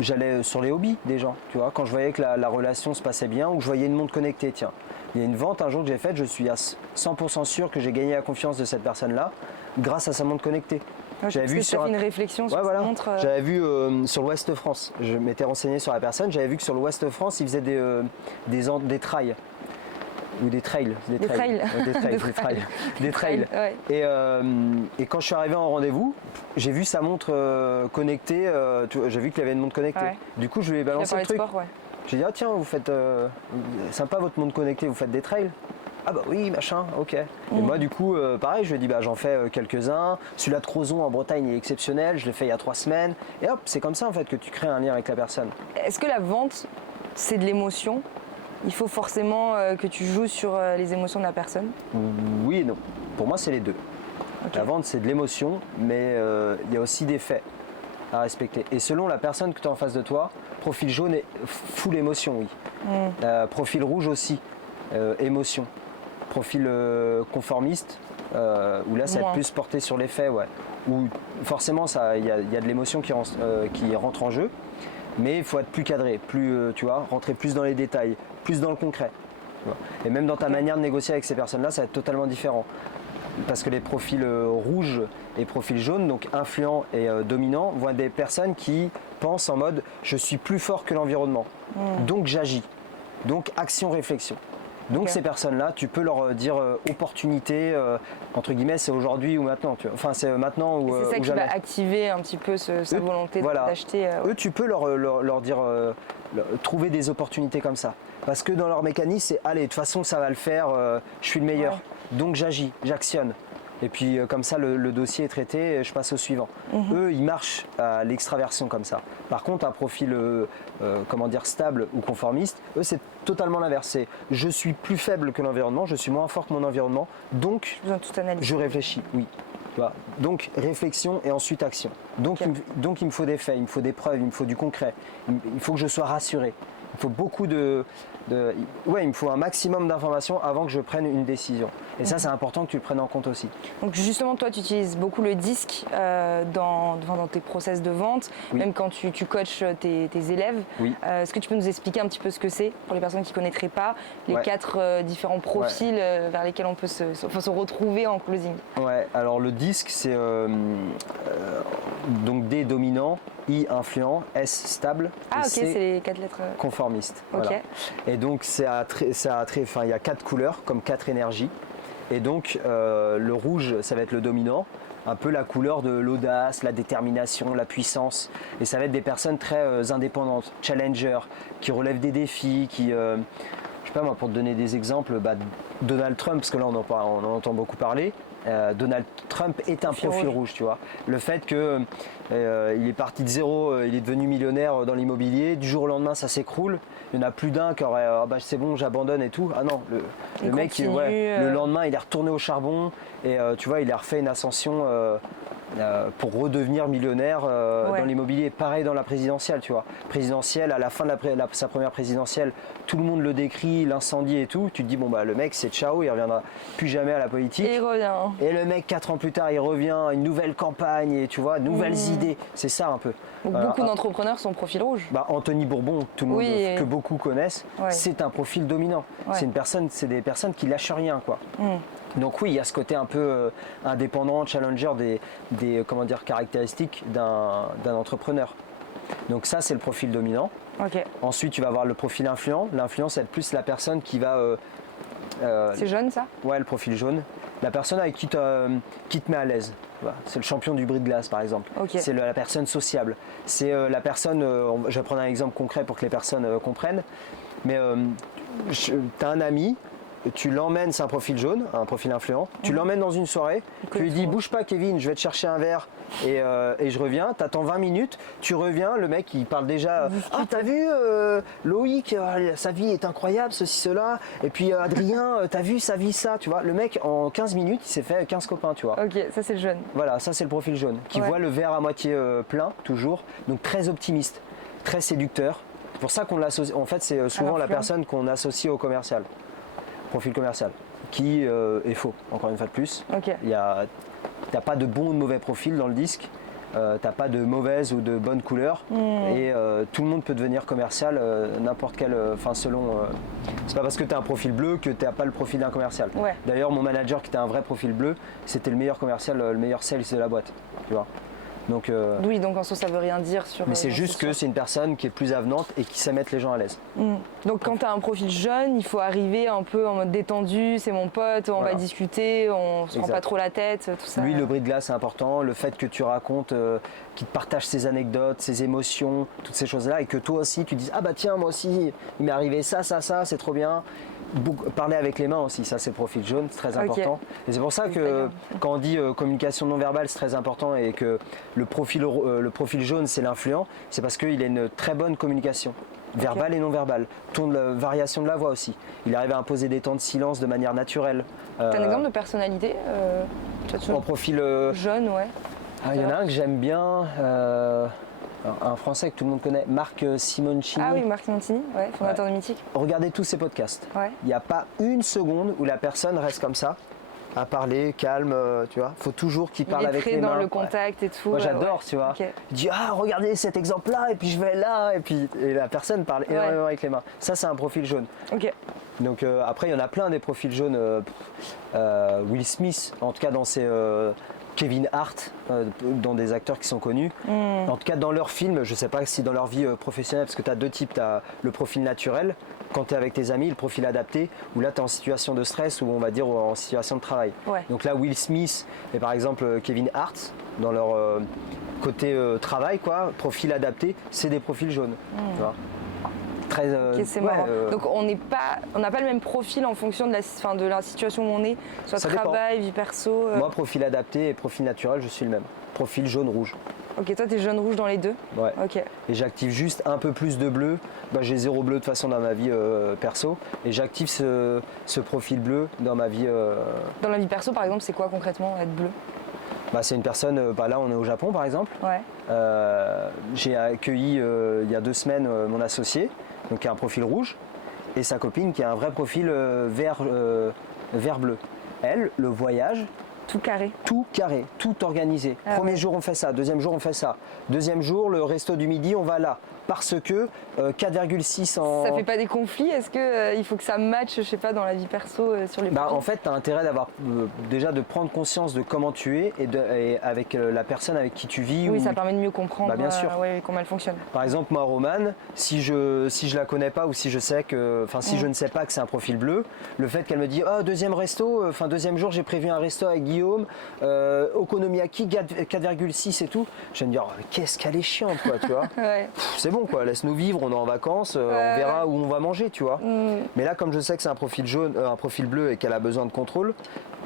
j'allais sur les hobbies des gens, tu vois, quand je voyais que la relation se passait bien ou que je voyais une montre connectée, tiens. Il y a une vente un jour que j'ai faite, je suis à 100% sûr que j'ai gagné la confiance de cette personne-là grâce à sa montre connectée. J'avais vu sur une réflexion sur sa montre. J'avais vu sur l'Ouest de France, je m'étais renseigné sur la personne, j'avais vu que sur l'Ouest de France, il faisait des trails. Ou des trails. Des trails. Des trails. Ouais. Et quand je suis arrivé en rendez-vous, j'ai vu sa montre connectée, j'ai vu qu'il avait une montre connectée. Ouais. Du coup, je lui ai balancé le truc. J'ai dit, ah tiens, vous faites sympa votre montre connectée, vous faites des trails? Ah bah oui, machin, ok. Et moi du coup, pareil, je lui ai dit, bah j'en fais quelques-uns. Celui-là de Crozon en Bretagne est exceptionnel, je l'ai fait il y a 3 semaines. Et hop, c'est comme ça en fait que tu crées un lien avec la personne. Est-ce que la vente, c'est de l'émotion? Il faut forcément que tu joues sur les émotions de la personne? Oui et non. Pour moi, c'est les deux. Okay. La vente, c'est de l'émotion, mais il y a aussi des faits à respecter. Et selon la personne que tu as en face de toi, profil jaune est full émotion, oui. Profil rouge aussi, émotion. Profil conformiste, où là, ça va être plus porté sur les faits, ouais. Où forcément, il y a de l'émotion qui rentre en jeu, mais il faut être plus cadré, tu vois, rentrer plus dans les détails, plus dans le concret. Et même dans ta manière de négocier avec ces personnes-là, ça va être totalement différent. Parce que les profils rouges et profils jaunes, donc influents et dominants, vont être des personnes qui pensent en mode « je suis plus fort que l'environnement, donc j'agis, donc action-réflexion ». Donc ces personnes-là, tu peux leur dire opportunité, entre guillemets, c'est aujourd'hui ou maintenant. Tu vois. Enfin, c'est maintenant ou jamais. C'est ça qui va activer un petit peu sa volonté d'acheter. Eux, tu peux leur dire, trouver des opportunités comme ça. Parce que dans leur mécanisme, c'est allez, de toute façon, ça va le faire, je suis le meilleur. Donc j'agis, j'actionne. Et puis comme ça, le dossier est traité et je passe au suivant. Eux, ils marchent à l'extraversion comme ça. Par contre, un profil stable ou conformiste, eux, c'est totalement l'inverse. C'est je suis plus faible que l'environnement, je suis moins fort que mon environnement, donc je réfléchis, oui. Tu vois, donc réflexion et ensuite action. Donc il me faut des faits, il me faut des preuves, il me faut du concret. Il faut que je sois rassuré. Il faut beaucoup il me faut un maximum d'informations avant que je prenne une décision. Et ça, c'est important que tu le prennes en compte aussi. Donc justement, toi, tu utilises beaucoup le disque dans tes process de vente, même quand tu coaches tes élèves. Est-ce que tu peux nous expliquer un petit peu ce que c'est pour les personnes qui ne connaîtraient pas les 4 différents profils vers lesquels on peut se retrouver en closing? Ouais, alors le disque, c'est donc D dominant, I influent, S stable, et C c'est les 4 lettres conformiste. Voilà. Et donc il y a 4 couleurs comme 4 énergies. Et donc le rouge, ça va être le dominant, un peu la couleur de l'audace, la détermination, la puissance. Et ça va être des personnes très indépendantes, challengers, qui relèvent des défis, qui je sais pas moi, pour te donner des exemples, Donald Trump, parce que là on en entend beaucoup parler. Donald Trump est un profil rouge, tu vois. Le fait que il est parti de zéro, il est devenu millionnaire dans l'immobilier, du jour au lendemain ça s'écroule. Il y en a plus d'un qui aurait c'est bon, j'abandonne et tout. Ah non, le mec, le lendemain il est retourné au charbon et tu vois, il a refait une ascension pour redevenir millionnaire dans l'immobilier. Pareil dans la présidentielle, tu vois. Présidentielle, à la fin de sa première présidentielle, tout le monde le décrit, l'incendie et tout. Tu te dis, bon, le mec, c'est ciao, il reviendra plus jamais à la politique. Et il revient. Et le mec, 4 ans plus tard, il revient, une nouvelle campagne, et tu vois, nouvelles idées. C'est ça un peu. Donc, beaucoup d'entrepreneurs sont profil rouge. Anthony Bourbon, tout le monde que beaucoup connaissent, c'est un profil dominant. C'est des personnes qui lâchent rien, quoi. Donc oui, il y a ce côté un peu indépendant, challenger des caractéristiques d'un entrepreneur. Donc ça, c'est le profil dominant. Ensuite, tu vas avoir le profil influent. L'influent, c'est plus la personne qui va... c'est jaune, ça? Ouais, le profil jaune. La personne avec qui te met à l'aise. C'est le champion du bris de glace, par exemple. C'est la personne sociable. C'est la personne... je vais prendre un exemple concret pour que les personnes comprennent. Mais tu as un ami... Tu l'emmènes, c'est un profil jaune, un profil influent, tu l'emmènes dans une soirée, tu lui dis bouge pas Kevin, je vais te chercher un verre et je reviens, t'attends 20 minutes, tu reviens, le mec il parle déjà, ah t'as vu Loïc, sa vie est incroyable, ceci, cela, et puis Adrien, t'as vu sa vie ça, tu vois, le mec en 15 minutes il s'est fait 15 copains, tu vois. Ok, ça c'est le jaune. Voilà, ça c'est le profil jaune, qui voit le verre à moitié plein, toujours, donc très optimiste, très séducteur, c'est pour ça qu'on l'associe, en fait c'est souvent la personne qu'on associe au commercial. Profil commercial, qui est faux, encore une fois de plus. Il n'y a pas de bon ou de mauvais profil dans le disque. t'as pas de mauvaise ou de bonne couleur et tout le monde peut devenir commercial, n'importe quel, selon. C'est pas parce que tu as un profil bleu que tu n'as pas le profil d'un commercial. Ouais. D'ailleurs, mon manager qui était un vrai profil bleu, c'était le meilleur commercial, le meilleur sales de la boîte, tu vois. Donc, oui, donc en soi, ça veut rien dire sur. Mais c'est juste que c'est une personne qui est plus avenante et qui sait mettre les gens à l'aise. Donc quand tu as un profil jeune, il faut arriver un peu en mode détendu, c'est mon pote, on va discuter, on se prend pas trop la tête, tout ça. Lui, le bris de glace, c'est important. Le fait que tu racontes, qu'il te partage ses anecdotes, ses émotions, toutes ces choses-là, et que toi aussi, tu dises « Ah bah tiens, moi aussi, il m'est arrivé ça, c'est trop bien ». Parler avec les mains aussi, ça c'est le profil jaune, c'est très important. Et c'est pour ça que quand on dit communication non verbale, c'est très important et que le profil jaune c'est l'influent, c'est parce qu'il a une très bonne communication. Verbale et non verbale. Ton variation de la voix aussi. Il arrive à imposer des temps de silence de manière naturelle. T'as un exemple de personnalité en profil jaune, ouais. Il y en a un que j'aime bien. Un Français que tout le monde connaît, Marc Simoncini. Ah oui, Marc Simoncini, fondateur de Mythique. Regardez tous ses podcasts. Ouais. Il n'y a pas une seconde où la personne reste comme ça, à parler, calme, tu vois. Il faut toujours qu'il parle avec les mains. Il est très dans le contact et tout. Moi j'adore, tu vois. Il dit regardez cet exemple-là, et puis je vais là, et la personne parle énormément avec les mains. Ça, c'est un profil jaune. Donc après, il y en a plein des profils jaunes. Will Smith, en tout cas dans ses... Kevin Hart, dans des acteurs qui sont connus. En tout cas, dans leurs films, je ne sais pas si dans leur vie professionnelle, parce que tu as deux types. Tu as le profil naturel, quand tu es avec tes amis, le profil adapté, où là, tu es en situation de stress ou on va dire en situation de travail. Donc là, Will Smith et par exemple Kevin Hart, dans leur côté travail, profil adapté, c'est des profils jaunes. Tu vois. C'est marrant. Donc on n'a pas le même profil en fonction de la situation où on est, soit travail, vie perso. Moi, profil adapté et profil naturel, je suis le même. Profil jaune-rouge. Ok, toi, tu es jaune-rouge dans les deux. Ouais. Ok. Et j'active juste un peu plus de bleu. J'ai 0 bleu de toute façon dans ma vie perso. Et j'active ce profil bleu dans ma vie. Dans la vie perso, par exemple, c'est quoi concrètement être bleu? C'est une personne, là on est au Japon par exemple. J'ai accueilli il y a 2 semaines mon associé, donc qui a un profil rouge, et sa copine qui a un vrai profil vert bleu. Elle, le voyage, tout carré, tout organisé. Premier jour on fait ça, deuxième jour on fait ça, deuxième jour le resto du midi on va là. Parce que 4,6 en... Ça fait pas des conflits? Est-ce qu'il faut que ça matche, je sais pas, dans la vie perso sur les En fait, tu as intérêt d'avoir déjà de prendre conscience de comment tu es et avec la personne avec qui tu vis. Oui, ça permet de mieux comprendre bien sûr. Comment elle fonctionne. Par exemple, moi, Romane, si je la connais pas ou si je sais que, si je ne sais pas que c'est un profil bleu, le fait qu'elle me dise deuxième resto, deuxième jour j'ai prévu un resto avec Guillaume, Okonomiyaki 4,6 et tout, je vais me dire qu'est-ce qu'elle est chiante quoi, tu vois. C'est bon quoi, laisse-nous vivre, on est en vacances, on verra où on va manger, tu vois. Mais là, comme je sais que c'est un profil jaune, un profil bleu et qu'elle a besoin de contrôle,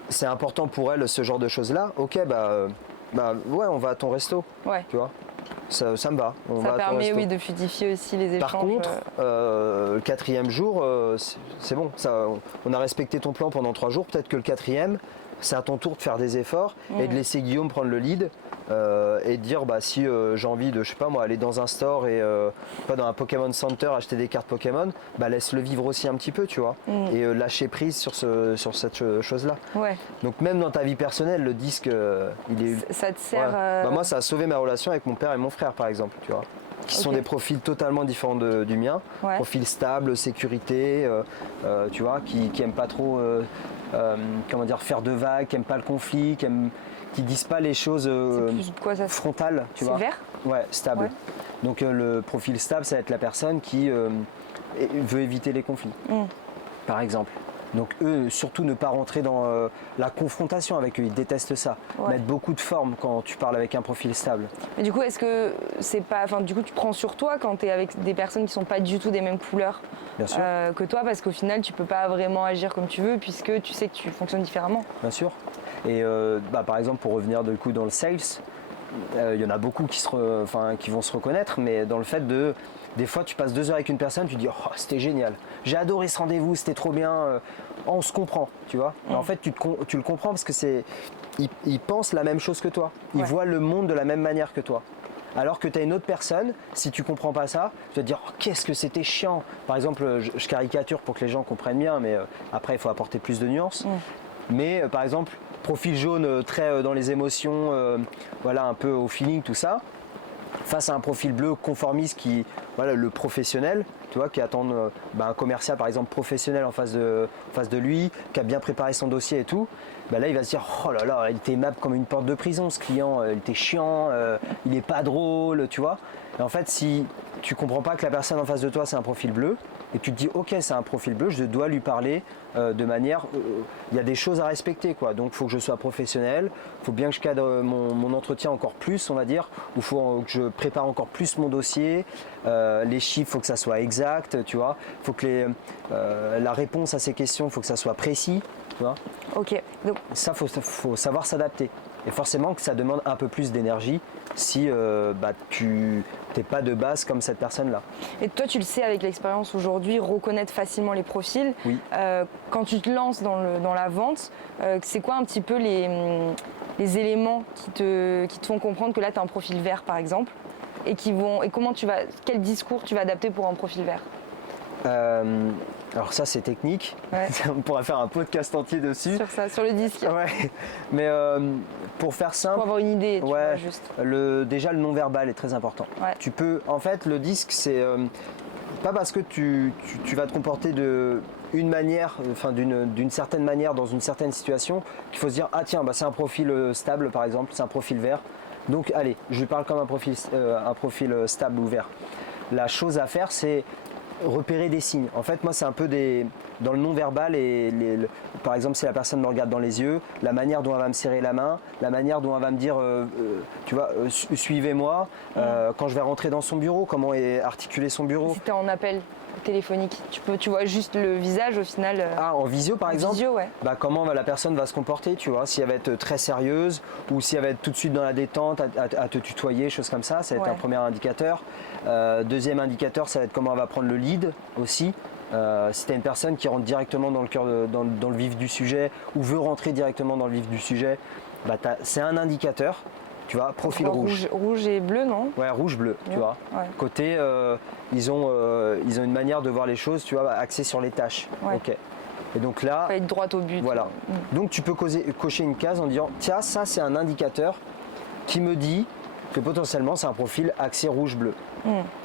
c'est important pour elle ce genre de choses-là. Ok, on va à ton resto, tu vois. Ça me va. Ça permet de fluidifier aussi les échanges. Par contre, le 4e jour, c'est bon. On a respecté ton plan pendant 3 jours. Peut-être que le 4e, c'est à ton tour de faire des efforts et de laisser Guillaume prendre le lead et de dire si j'ai envie de, je sais pas moi, aller dans un store et pas dans un Pokémon Center acheter des cartes Pokémon, laisse-le vivre aussi un petit peu, tu vois, et lâcher prise sur cette chose-là. Donc même dans ta vie personnelle, le disque, il est... Ça te sert... moi, ça a sauvé ma relation avec mon père et mon frère, par exemple, tu vois. Qui sont des profils totalement différents du mien. Profil stable, sécurité, tu vois, qui n'aiment pas trop faire de vagues, qui n'aiment pas le conflit, qui disent pas les choses frontales, tu vois. C'est vert ? Ouais, stable. Donc le profil stable, ça va être la personne qui veut éviter les conflits, par exemple. Donc eux, surtout ne pas rentrer dans la confrontation avec eux, ils détestent ça. Mettre beaucoup de forme quand tu parles avec un profil stable. Mais du coup, est-ce que c'est pas... du coup, tu prends sur toi quand tu es avec des personnes qui sont pas du tout des mêmes couleurs que toi, parce qu'au final, tu peux pas vraiment agir comme tu veux, puisque tu sais que tu fonctionnes différemment. Bien sûr. Et par exemple, pour revenir du coup dans le sales, il y en a beaucoup qui vont se reconnaître, mais dans le fait de... Des fois, tu passes 2 heures avec une personne, tu dis « Oh, c'était génial, j'ai adoré ce rendez-vous, c'était trop bien, on se comprend, tu vois. » En fait, tu le comprends parce que ils pensent la même chose que toi. Ils voient le monde de la même manière que toi. Alors que tu as une autre personne, si tu comprends pas ça, tu vas te dire oh, qu'est-ce que c'était chiant. Par exemple, je caricature pour que les gens comprennent bien, mais après, il faut apporter plus de nuances. Mais par exemple, profil jaune très dans les émotions, voilà, un peu au feeling, tout ça, face à un profil bleu conformiste qui, voilà, le professionnel, tu vois, qui attend un commercial par exemple professionnel en face de lui, qui a bien préparé son dossier et tout, là il va se dire oh là là, il était aimable comme une porte de prison ce client, il était chiant, il est pas drôle, tu vois. Et en fait, si tu comprends pas que la personne en face de toi c'est un profil bleu, et tu te dis ok, c'est un profil bleu, je dois lui parler de manière, il y a des choses à respecter, quoi. Donc il faut que je sois professionnel, il faut bien que je cadre mon entretien encore plus, on va dire, ou il faut que je prépare encore plus mon dossier, les chiffres, il faut que ça soit exact, tu vois, il faut que la réponse à ces questions, il faut que ça soit précis, tu vois. Ok. Donc ça, faut savoir s'adapter. Et forcément que ça demande un peu plus d'énergie si tu n'es pas de base comme cette personne-là. Et toi, tu le sais avec l'expérience aujourd'hui, reconnaître facilement les profils. Oui. Quand tu te lances dans la vente, c'est quoi un petit peu les éléments qui te font comprendre que là, tu as un profil vert, par exemple, et quel discours tu vas adapter pour un profil vert? Alors ça c'est technique, ouais. On pourra faire un podcast entier dessus. Sur ça, sur le disque. Ouais. Mais pour faire simple, pour avoir une idée, tu vois, juste. Déjà le non-verbal est très important. Ouais. Tu peux, en fait, le disque c'est pas parce que tu vas te comporter d'une manière, enfin d'une certaine manière dans une certaine situation qu'il faut se dire ah tiens c'est un profil stable par exemple, c'est un profil vert. Donc allez, je lui parle comme un profil stable ou vert. La chose à faire c'est repérer des signes. En fait, moi, c'est un peu dans le non-verbal par exemple, si la personne me regarde dans les yeux, la manière dont elle va me serrer la main, la manière dont elle va me dire, tu vois, suivez-moi. Quand je vais rentrer dans son bureau, comment est articulé son bureau. Si t'es en appel téléphonique, tu vois juste le visage au final. Ah, en visio par exemple. Visio, ouais. Comment la personne va se comporter, tu vois, si elle va être très sérieuse ou si elle va être tout de suite dans la détente, à te tutoyer, choses comme ça, ça va être un premier indicateur. Deuxième indicateur, ça va être comment elle va prendre le lead aussi. Si tu as une personne qui rentre directement dans le cœur, dans le vif du sujet ou veut rentrer directement dans le vif du sujet, c'est un indicateur. Tu vois, profil rouge. Rouge et bleu, non? Ouais, rouge-bleu, tu vois. Ouais. Côté, ils ont une manière de voir les choses, tu vois, axée sur les tâches. Ouais. Ok. Et donc là, faut être droit au but. Voilà. Donc tu peux cocher une case en disant, tiens, ça c'est un indicateur qui me dit que potentiellement c'est un profil axé rouge-bleu.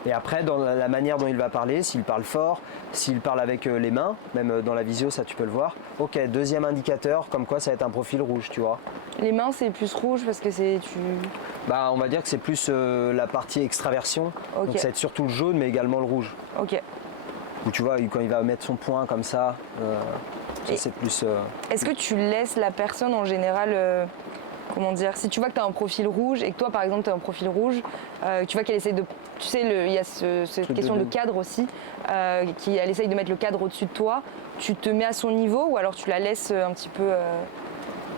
Et après, dans la manière dont il va parler, s'il parle fort, s'il parle avec les mains, même dans la visio, ça tu peux le voir. Ok, deuxième indicateur, comme quoi ça va être un profil rouge, tu vois. Les mains, c'est plus rouge parce que on va dire que c'est plus la partie extraversion. Okay. Donc ça va être surtout le jaune, mais également le rouge. Ok. Où tu vois, quand il va mettre son poing comme ça, ça c'est plus... Est-ce que tu laisses la personne en général... comment dire, si tu vois que tu as un profil rouge et que toi par exemple tu as un profil rouge, tu vois qu'elle essaie de, tu sais, il y a cette question de cadre aussi, elle essaye de mettre le cadre au-dessus de toi, tu te mets à son niveau ou alors tu la laisses un petit peu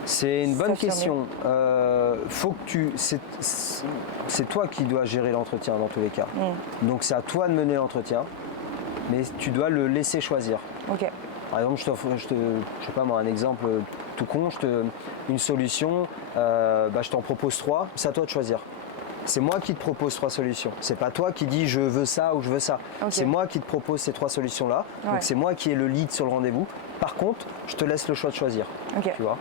c'est une bonne question. Faut que c'est toi qui dois gérer l'entretien dans tous les cas. Donc c'est à toi de mener l'entretien, mais tu dois le laisser choisir. Ok. Par exemple, je sais pas moi, un exemple tout con, une solution, je t'en propose 3, c'est à toi de choisir. C'est moi qui te propose 3 solutions. C'est pas toi qui dis je veux ça ou je veux ça. Okay. C'est moi qui te propose ces 3 solutions-là. Ouais. Donc c'est moi qui ai le lead sur le rendez-vous. Par contre, je te laisse le choix de choisir. Okay. Tu vois.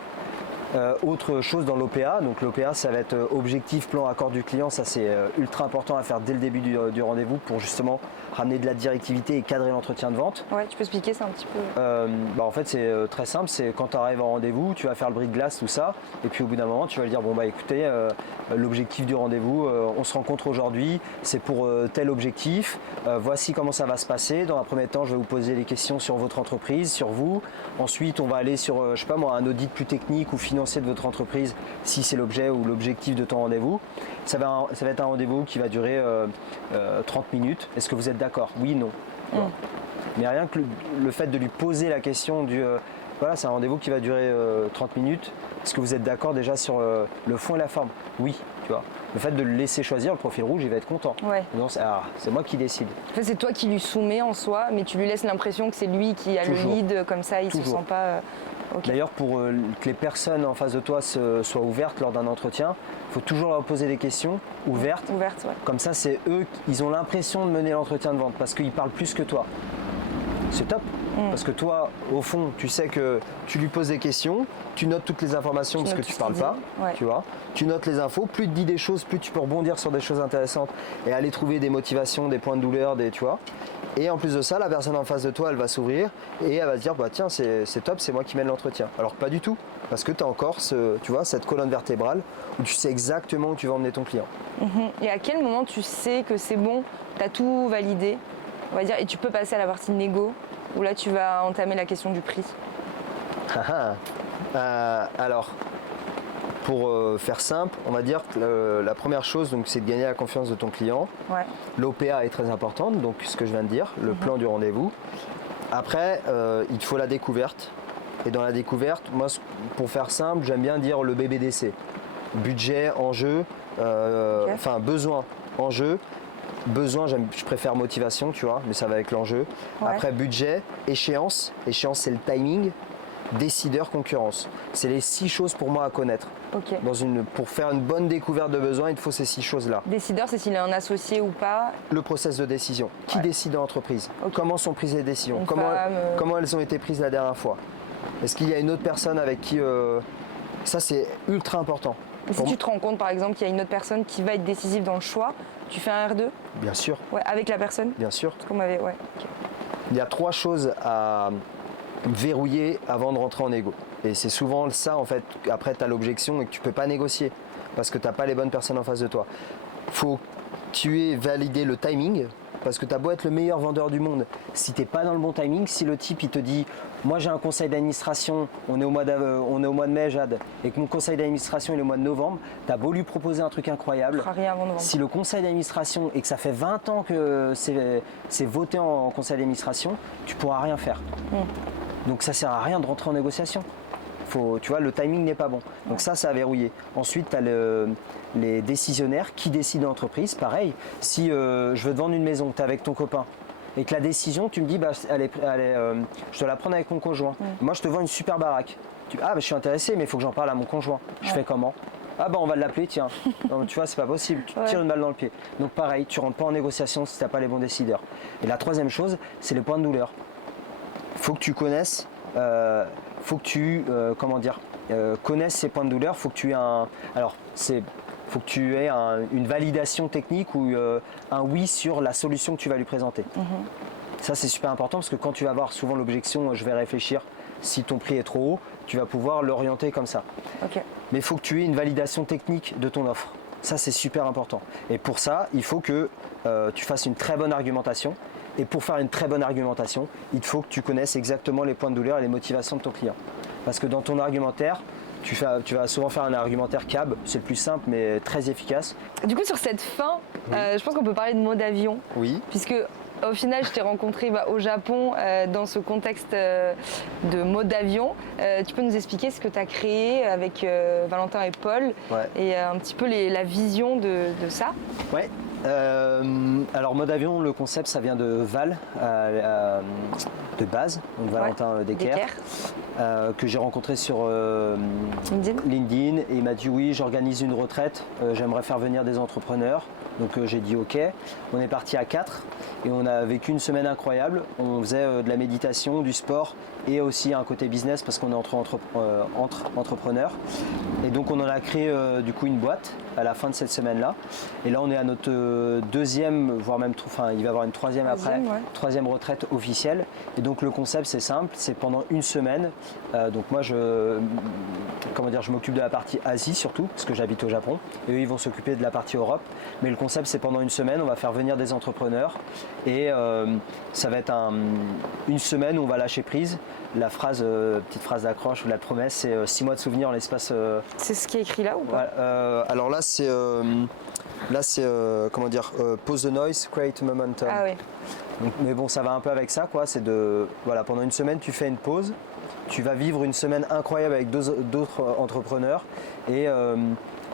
Autre chose dans l'OPA, donc l'OPA ça va être objectif, plan, accord du client, ça c'est ultra important à faire dès le début du rendez-vous pour justement ramener de la directivité et cadrer l'entretien de vente. Ouais, tu peux expliquer ça un petit peu En fait c'est très simple, c'est quand tu arrives en rendez-vous, tu vas faire le bris de glace, tout ça, et puis au bout d'un moment tu vas lui dire écoutez, l'objectif du rendez-vous, on se rencontre aujourd'hui, c'est pour tel objectif, voici comment ça va se passer. Dans un premier temps, je vais vous poser des questions sur votre entreprise, sur vous. Ensuite, on va aller sur, je sais pas moi, un audit plus technique ou financier de votre entreprise si c'est l'objet ou l'objectif de ton rendez-vous. Ça va être un rendez-vous qui va durer 30 minutes. Est-ce que vous êtes d'accord? Oui, non. Mais rien que le fait de lui poser la question voilà, c'est un rendez-vous qui va durer 30 minutes. Est-ce que vous êtes d'accord déjà sur le fond et la forme? Oui, tu vois. Le fait de le laisser choisir, le profil rouge, il va être content. Ouais. C'est moi qui décide. En fait, c'est toi qui lui soumets en soi, mais tu lui laisses l'impression que c'est lui qui a Toujours. le lead, comme ça, il ne se sent pas... Okay. D'ailleurs, pour que les personnes en face de toi soient ouvertes lors d'un entretien, il faut toujours leur poser des questions ouvertes. Ouvertes, ouais. Comme ça, c'est eux, ils ont l'impression de mener l'entretien de vente parce qu'ils parlent plus que toi. c'est top. Parce que toi, au fond, tu sais que tu lui poses des questions, tu notes toutes les informations parce que tu parles pas, tu vois. Tu notes les infos, plus tu dis des choses, plus tu peux rebondir sur des choses intéressantes et aller trouver des motivations, des points de douleur, tu vois. Et en plus de ça, la personne en face de toi, elle va s'ouvrir et elle va se dire, bah tiens, c'est top, c'est moi qui mène l'entretien. Alors que pas du tout, parce que tu as encore tu vois, cette colonne vertébrale où tu sais exactement où tu vas emmener ton client. Et à quel moment tu sais que c'est bon, tu as tout validé, on va dire, et tu peux passer à la partie négo, où là tu vas entamer la question du prix? Alors, pour faire simple, on va dire que la première chose, c'est de gagner la confiance de ton client. L'OPA est très importante, donc ce que je viens de dire, le plan du rendez-vous. Après, il te faut la découverte. Et dans la découverte, moi, pour faire simple, j'aime bien dire le BBDC. Budget, enjeu, enfin besoin, enjeu. Besoin, je préfère motivation, tu vois, mais ça va avec l'enjeu. Après, budget, échéance. Échéance, c'est le timing. Décideur, concurrence. C'est les 6 choses pour moi à connaître. Pour faire une bonne découverte de besoin, il te faut ces 6 choses-là. Décideur, c'est s'il est un associé ou pas. Le process de décision. Qui décide dans l'entreprise? Comment sont prises les décisions? Comment elles ont été prises la dernière fois? Est-ce qu'il y a une autre personne avec qui... Ça, c'est ultra important. Et si tu te rends compte, par exemple, qu'il y a une autre personne qui va être décisive dans le choix, tu fais un R2? Bien sûr. Avec la personne? Bien sûr. Il y a 3 choses à verrouiller avant de rentrer en égo. Et c'est souvent ça, en fait, après tu as l'objection et que tu peux pas négocier parce que tu n'as pas les bonnes personnes en face de toi. Faut que tu aies validé le timing, parce que tu as beau être le meilleur vendeur du monde, si tu n'es pas dans le bon timing, si le type il te dit moi j'ai un conseil d'administration, on est au mois de mai, Jade, et que mon conseil d'administration il est au mois de novembre, tu as beau lui proposer un truc incroyable, rien avant novembre. Si le conseil d'administration et que ça fait 20 ans que c'est voté en conseil d'administration, tu pourras rien faire. Donc ça sert à rien de rentrer en négociation. Tu vois, le timing n'est pas bon. Donc ça à verrouiller. Ensuite, tu as les décisionnaires qui décident dans l'entreprise. Pareil, si je veux te vendre une maison, tu es avec ton copain, et que la décision, tu me dis, je dois la prendre avec mon conjoint. Moi, je te vends une super baraque. Je suis intéressé, mais il faut que j'en parle à mon conjoint. Je fais comment? On va l'appeler, tiens. Non, tu vois, c'est pas possible. Tu tires une balle dans le pied. Donc pareil, tu rentres pas en négociation si tu n'as pas les bons décideurs. Et la troisième chose, c'est les points de douleur. Faut que tu connaisses... faut que tu connaisses ces points de douleur, faut que tu aies une validation technique ou un oui sur la solution que tu vas lui présenter. Ça c'est super important parce que quand tu vas avoir souvent l'objection je vais réfléchir, si ton prix est trop haut, tu vas pouvoir l'orienter comme ça. Mais il faut que tu aies une validation technique de ton offre. Ça c'est super important. Et pour ça, il faut que tu fasses une très bonne argumentation. Et pour faire une très bonne argumentation, il faut que tu connaisses exactement les points de douleur et les motivations de ton client. Parce que dans ton argumentaire, tu vas souvent faire un argumentaire CAB, c'est le plus simple mais très efficace. Du coup, sur cette fin, je pense qu'on peut parler de mode avion. Oui. Puisque au final, je t'ai rencontré au Japon dans ce contexte de mode avion. Tu peux nous expliquer ce que tu as créé avec Valentin et Paul et un petit peu la vision de ça? Ouais. Alors mode avion, le concept ça vient de Val, de base, donc Valentin Decker. Que j'ai rencontré sur LinkedIn et il m'a dit oui, j'organise une retraite, j'aimerais faire venir des entrepreneurs. Donc j'ai dit ok, on est parti à 4 et on a vécu une semaine incroyable. On faisait de la méditation, du sport et aussi un côté business parce qu'on est entre entrepreneurs. Et donc on en a créé du coup une boîte à la fin de cette semaine-là. Et là on est à notre deuxième, voire même, il va y avoir une troisième après, troisième retraite officielle. Et donc le concept c'est simple, c'est pendant une semaine. Donc moi je m'occupe de la partie Asie surtout parce que j'habite au Japon et eux ils vont s'occuper de la partie Europe. Mais le concept c'est pendant une semaine on va faire venir des entrepreneurs et ça va être une semaine où on va lâcher prise. La phrase, petite phrase d'accroche ou la promesse, c'est 6 mois de souvenirs en l'espace. C'est ce qui est écrit là ou pas? Alors là c'est pause the noise, create momentum. Ah oui. Donc, mais bon, ça va un peu avec ça, quoi. C'est pendant une semaine, tu fais une pause, tu vas vivre une semaine incroyable avec d'autres entrepreneurs et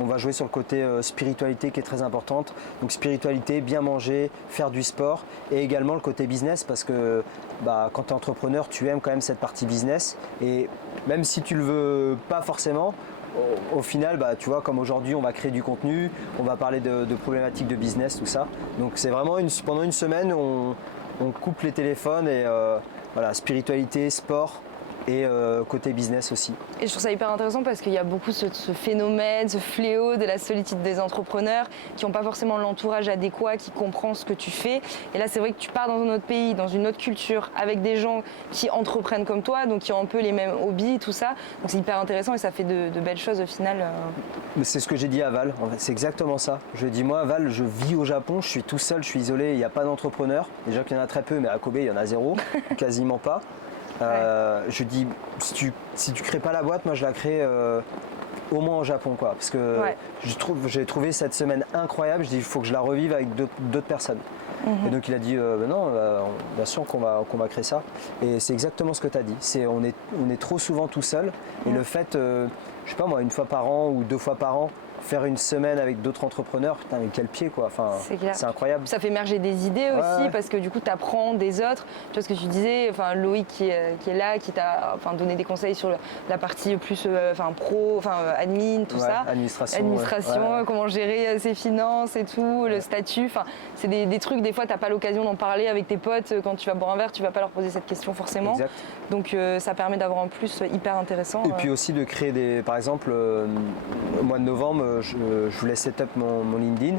on va jouer sur le côté spiritualité qui est très importante. Donc spiritualité, bien manger, faire du sport et également le côté business parce que quand tu es entrepreneur, tu aimes quand même cette partie business et même si tu le veux pas forcément, au final, tu vois, comme aujourd'hui, on va créer du contenu, on va parler de problématiques de business, tout ça. Donc c'est vraiment pendant une semaine, on coupe les téléphones et voilà, spiritualité, sport et côté business aussi. Et je trouve ça hyper intéressant parce qu'il y a beaucoup ce phénomène, ce fléau de la solitude des entrepreneurs qui n'ont pas forcément l'entourage adéquat, qui comprend ce que tu fais. Et là, c'est vrai que tu pars dans un autre pays, dans une autre culture, avec des gens qui entreprennent comme toi, donc qui ont un peu les mêmes hobbies, tout ça. Donc c'est hyper intéressant et ça fait de belles choses au final. C'est ce que j'ai dit à Val, en fait, c'est exactement ça. Je dis, moi, Val, je vis au Japon, je suis tout seul, je suis isolé, il n'y a pas d'entrepreneurs. Déjà qu'il y en a très peu, mais à Kobe, il y en a zéro, quasiment pas. Je dis, si tu crées pas la boîte, moi je la crée au moins au Japon, quoi. Parce que j'ai trouvé cette semaine incroyable. Je dis, il faut que je la revive avec d'autres personnes. Et donc il a dit, non, bien sûr qu'on va créer ça. Et c'est exactement ce que tu as dit. On est trop souvent tout seul. Et le fait, je sais pas moi, une fois par an ou 2 fois par an, faire une semaine avec d'autres entrepreneurs, putain, mais quel pied, quoi. Enfin, c'est incroyable. Ça fait émerger des idées aussi, parce que du coup, tu apprends des autres. Tu vois ce que tu disais, enfin, Loïc qui est là, qui t'a donné des conseils sur la partie plus pro, admin, tout ça. Administration, comment gérer ses finances et tout, le statut. Enfin, c'est des trucs, des fois, tu n'as pas l'occasion d'en parler avec tes potes. Quand tu vas boire un verre, tu vas pas leur poser cette question forcément. Exact. Donc, ça permet d'avoir un plus hyper intéressant. Et puis aussi de créer par exemple, au mois de novembre, je voulais set up mon LinkedIn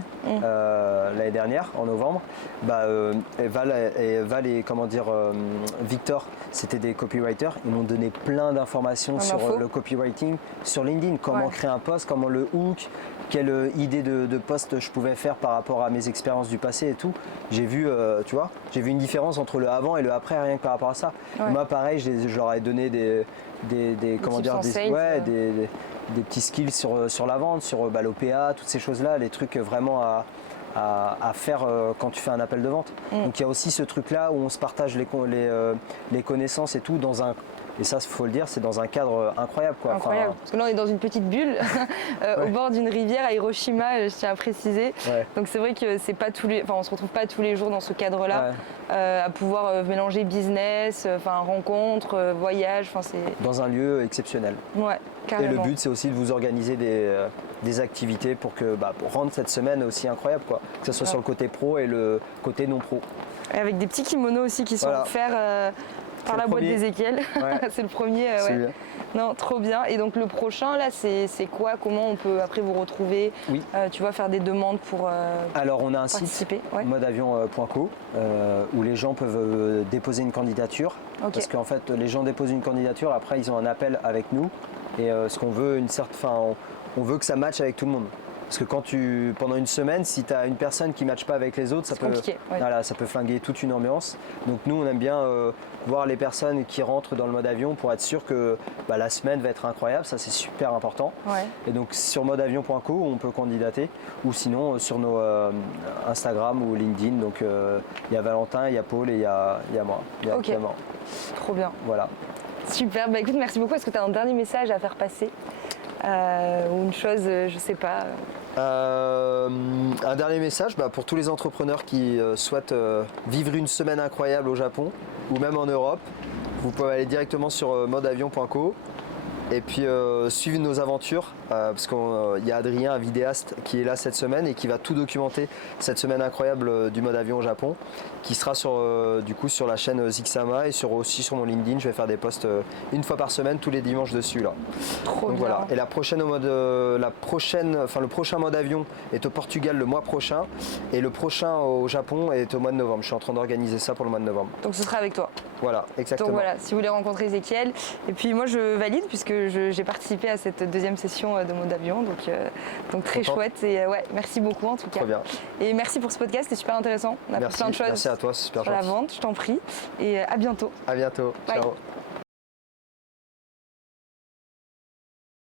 l'année dernière, en novembre. Val et Victor, c'était des copywriters. Ils m'ont donné plein d'informations sur le copywriting sur LinkedIn. Comment créer un post, comment le hook, quelle idée de post je pouvais faire par rapport à mes expériences du passé et tout. J'ai vu, j'ai vu une différence entre le avant et le après, rien que par rapport à ça. Moi, pareil, je leur ai donné des petits skills sur la vente, sur l'OPA, toutes ces choses-là, les trucs vraiment à faire quand tu fais un appel de vente. Donc il y a aussi ce truc-là où on se partage les connaissances et tout et ça, il faut le dire, c'est dans un cadre incroyable, quoi. Incroyable. Parce que là, on est dans une petite bulle, au bord d'une rivière à Hiroshima, je tiens à préciser. Donc c'est vrai que c'est pas on se retrouve pas tous les jours dans ce cadre-là, à pouvoir mélanger business, rencontres, voyages. Dans un lieu exceptionnel. Ouais, carrément. Et le but, c'est aussi de vous organiser des activités pour rendre cette semaine aussi incroyable, quoi. Que ce soit sur le côté pro et le côté non pro. Et avec des petits kimonos aussi qui sont offerts par la boîte d'Ézéchiel. C'est le premier. Non, trop bien. Et donc le prochain, là, c'est quoi? Comment on peut après vous retrouver? Tu vas faire des demandes pour Alors on a un participer. site, modeavion.co, où les gens peuvent déposer une candidature. Parce qu'en fait, les gens déposent une candidature, après ils ont un appel avec nous. Et ce qu'on veut, on veut que ça matche avec tout le monde. Parce que pendant une semaine, si tu as une personne qui ne matche pas avec les autres, ça peut flinguer toute une ambiance. Donc nous, on aime bien voir les personnes qui rentrent dans le mode avion pour être sûr que la semaine va être incroyable. Ça, c'est super important. Et donc sur modeavion.co, on peut candidater. Ou sinon, sur nos Instagram ou LinkedIn. Donc il y a Valentin, il y a Paul et il y a moi. Trop bien. Voilà. Super. Écoute, merci beaucoup. Est-ce que tu as un dernier message à faire passer ou une chose, je sais pas. Un dernier message pour tous les entrepreneurs qui souhaitent vivre une semaine incroyable au Japon ou même en Europe. Vous pouvez aller directement sur modeavion.co et puis suivre nos aventures parce qu'il y a Adrien, un vidéaste, qui est là cette semaine et qui va tout documenter cette semaine incroyable du mode avion au Japon, qui sera sur la chaîne Zixama et aussi sur mon LinkedIn. Je vais faire des posts une fois par semaine, tous les dimanches dessus là. Trop bien. Voilà. Et le prochain mode avion est au Portugal le mois prochain et le prochain au Japon est au mois de novembre. Je suis en train d'organiser ça pour le mois de novembre. Donc ce sera avec toi. Voilà, exactement. Donc voilà, si vous voulez rencontrer Ézéchiel. Et puis moi je valide puisque j'ai participé à cette deuxième session de mode avion. Donc très chouette. Et merci beaucoup en tout cas. Très bien. Et merci pour ce podcast, c'était super intéressant. On a appris plein de choses. Merci à toi, c'est super gentil. Sur la vente, je t'en prie. Et à bientôt. À bientôt. Bye. Ciao.